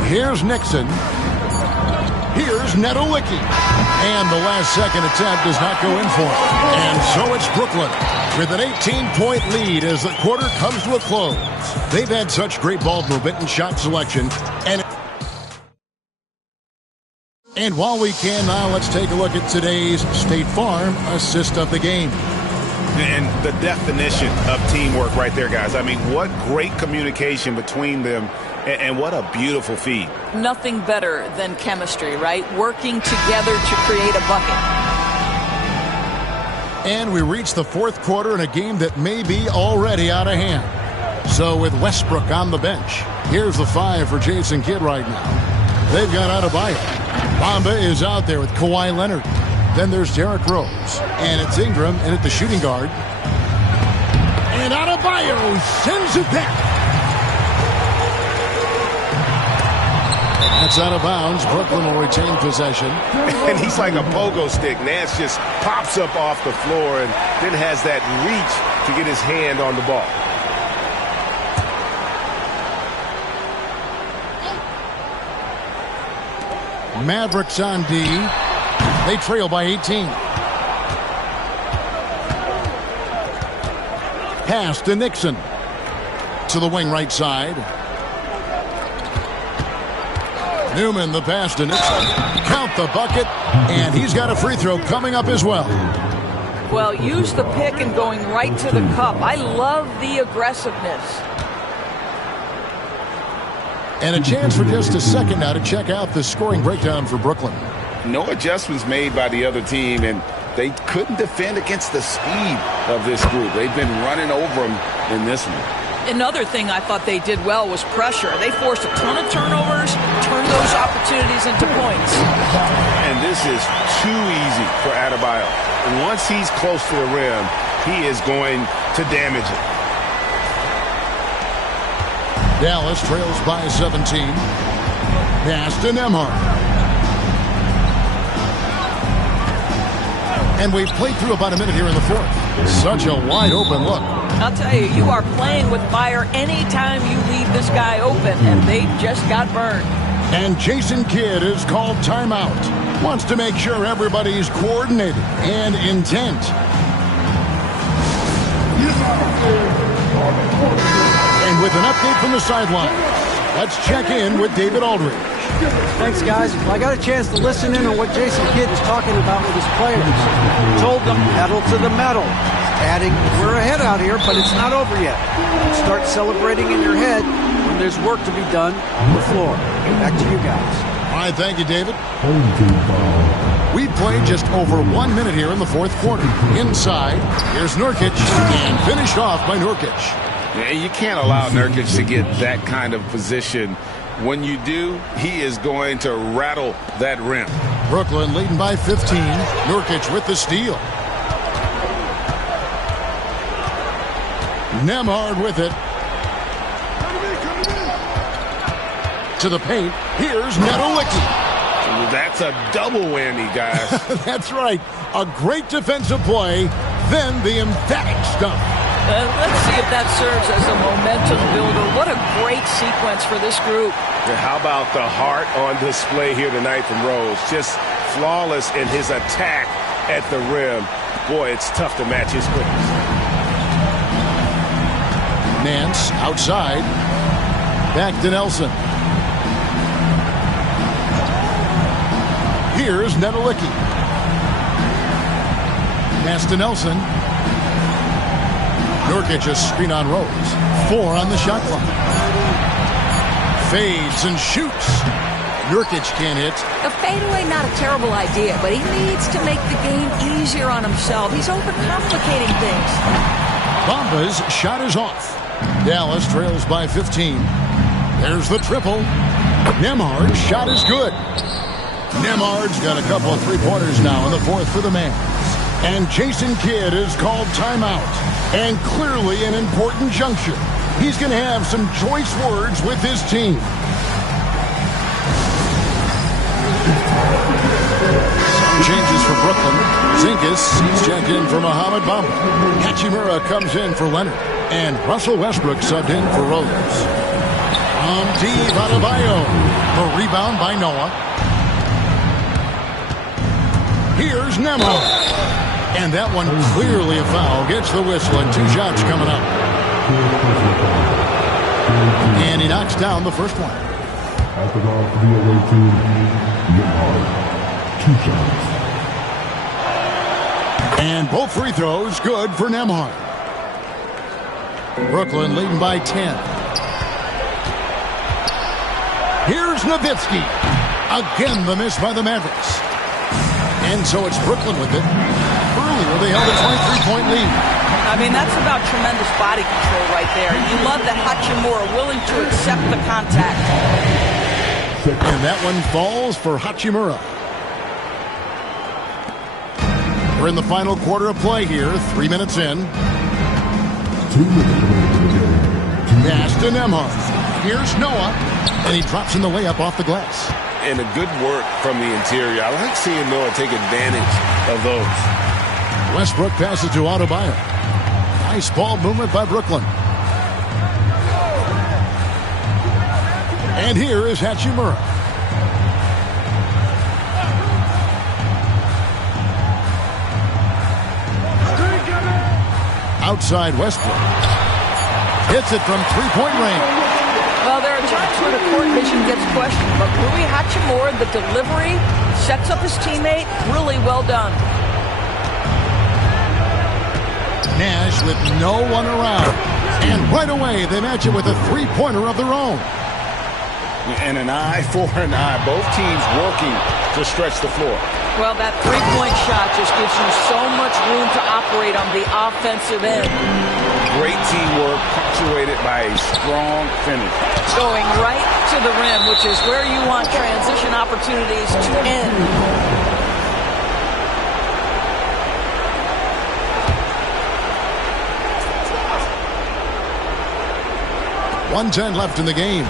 Here's Nixon. Here's Nedelicki. And the last second attempt does not go in for him. And so it's Brooklyn with an 18-point lead as the quarter comes to a close. They've had such great ball movement and shot selection. And while we can now, let's take a look at today's State Farm assist of the game. And the definition of teamwork right there, guys. I mean, what great communication between them, and what a beautiful feed. Nothing better than chemistry, right? Working together to create a bucket. And we reach the 4th quarter in a game that may be already out of hand. So with Westbrook on the bench, here's the 5 for Jason Kidd right now. They've got Adebayo. Bamba is out there with Kawhi Leonard. Then there's Derrick Rose. And it's Ingram in at the shooting guard. And Adebayo sends it back. That's out of bounds. Brooklyn will retain possession. And he's like a pogo stick. Nance just pops up off the floor and then has that reach to get his hand on the ball. Mavericks on D. They trail by 18. Pass to Nixon. To the wing right side. Newman, the pass to Nixon. Count the bucket, and he's got a free throw coming up as well. Well, use the pick and going right to the cup. I love the aggressiveness. And a chance for just a second now to check out the scoring breakdown for Brooklyn. No adjustments made by the other team, and they couldn't defend against the speed of this group. They've been running over them in this one. Another thing I thought they did well was pressure. They forced a ton of turnovers, turned those opportunities into points. And this is too easy for Adebayo. And once he's close to the rim, he is going to damage it. Dallas trails by 17. Pass to Nembhard. And we've played through about a minute here in the 4th. Such a wide open look. I'll tell you, you are playing with fire anytime you leave this guy open, and they just got burned. And Jason Kidd is called timeout. Wants to make sure everybody's coordinated and intent. And with an update from the sideline, let's check in with David Aldridge. Thanks, guys. Well, I got a chance to listen in on what Jason Kidd is talking about with his players. He told them pedal to the metal. Adding, we're ahead out here, but it's not over yet. Start celebrating in your head when there's work to be done on the floor. Back to you guys. All right, thank you, David. We played just over 1 minute here in the 4th quarter. Inside, here's Nurkic, and finished off by Nurkic. Yeah, you can't allow Nurkic to get that kind of position. When you do, he is going to rattle that rim. Brooklyn leading by 15. Nurkic with the steal. Nembhard with it. To the paint. Here's Nedelicki. That's a double whammy, guys. That's right. A great defensive play, then the emphatic stuff. Let's see if that serves as a momentum builder. What a great sequence for this group. Yeah, how about the heart on display here tonight from Rose? Just flawless in his attack at the rim. Boy, it's tough to match his quickness. Nance outside. Back to Nelson. Here's Nedelicki. Pass to Nelson. Nurkic a screen on Rose. 4 on the shot clock. Fades and shoots. Nurkic can't hit. A fadeaway, not a terrible idea, but he needs to make the game easier on himself. He's overcomplicating things. Bamba's shot is off. Dallas trails by 15. There's the triple. Nembhard's shot is good. Nembhard's got a couple of three-pointers now in the fourth for the Mavs. And Jason Kidd is called timeout. And clearly an important juncture. He's going to have some choice words with his team. Some changes for Brooklyn. Zinkas, he's checked in for Mohamed Bamba. Hachimura comes in for Leonard. And Russell Westbrook subbed in for Rose. Steve Adebayo. A rebound by Noah. Here's Nembhard. And that one clearly a foul. Gets the whistle and 2 shots coming up. And he knocks down the first one. At the ball for the away team, Nembhard. 2 shots. And both free throws good for Nembhard. Brooklyn leading by 10. Here's Nowitzki. Again the miss by the Mavericks. And so it's Brooklyn with it. Earlier they held a 23-point lead. I mean, that's about tremendous body control right there. You love that Hachimura willing to accept the contact. And that one falls for Hachimura. We're in the final quarter of play here. 3 minutes in. 2 minutes. Pass to Nembhard. Here's Noah. And he drops in the layup off the glass. And a good work from the interior. I like seeing Noah take advantage of those. Westbrook passes to Adebayo. Nice ball movement by Brooklyn. And here is Hachimura. Outside Westbrook. Hits it from three-point range. Well, there are times where the court vision gets questioned, but Rui Hachimura, the delivery, sets up his teammate. Really well done. Nash with no one around. And right away, they match it with a three-pointer of their own. And an eye for an eye. Both teams working to stretch the floor. Well, that three-point shot just gives you so much room to operate on the offensive end. Great teamwork, punctuated by a strong finish. Going right to the rim, which is where you want transition opportunities to end. .110 left in the game.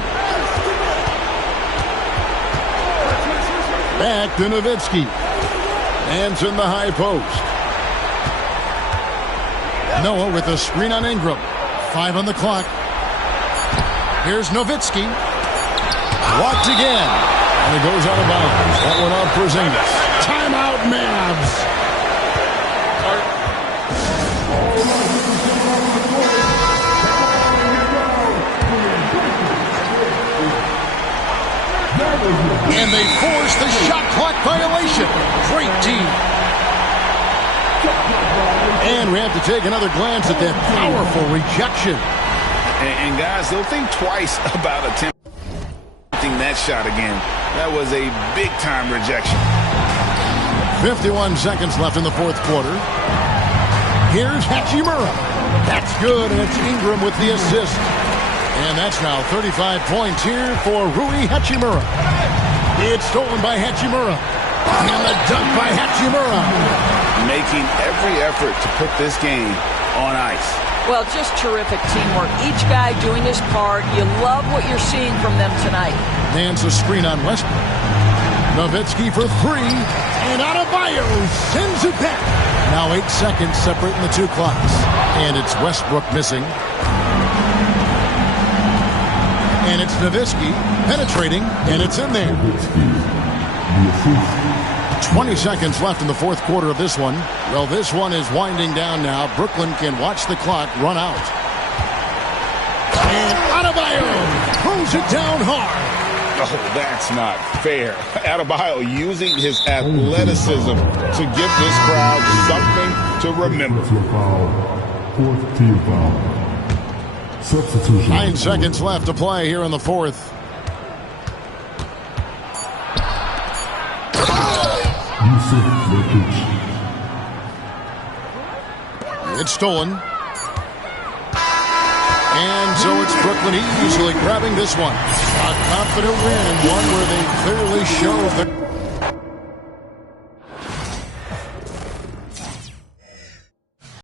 Back to Nowitzki. Hands in the high post. Noah with a screen on Ingram. 5 on the clock. Here's Nowitzki. Blocked again. And it goes out of bounds. That one off Porzingis. Timeout, Mavs. And they force the shot clock violation. Great team. And we have to take another glance at that powerful rejection. And guys, they'll think twice about attempting that shot again. That was a big-time rejection. 51 seconds left in the fourth quarter. Here's Hachimura. That's good, and it's Ingram with the assist. And that's now 35 points here for Rui Hachimura. It's stolen by Hachimura. And the dunk by Hachimura. Making every effort to put this game on ice. Well, just terrific teamwork. Each guy doing his part. You love what you're seeing from them tonight. Nance a screen on Westbrook. Nowitzki for three, and Adebayo sends it back. Now 8 seconds separating the two clocks. And it's Westbrook missing. And it's Nowitzki penetrating, and it's in there. 20 seconds left in the fourth quarter of this one. Well, this one is winding down now. Brooklyn can watch the clock run out. And Adebayo throws it down hard. Oh, that's not fair. Adebayo using his athleticism to give this crowd something to remember. Fourth team foul. Substitution. 9 seconds left to play here in the fourth. It's stolen. And so it's Brooklyn easily grabbing this one. A confident win, and one where they clearly show the...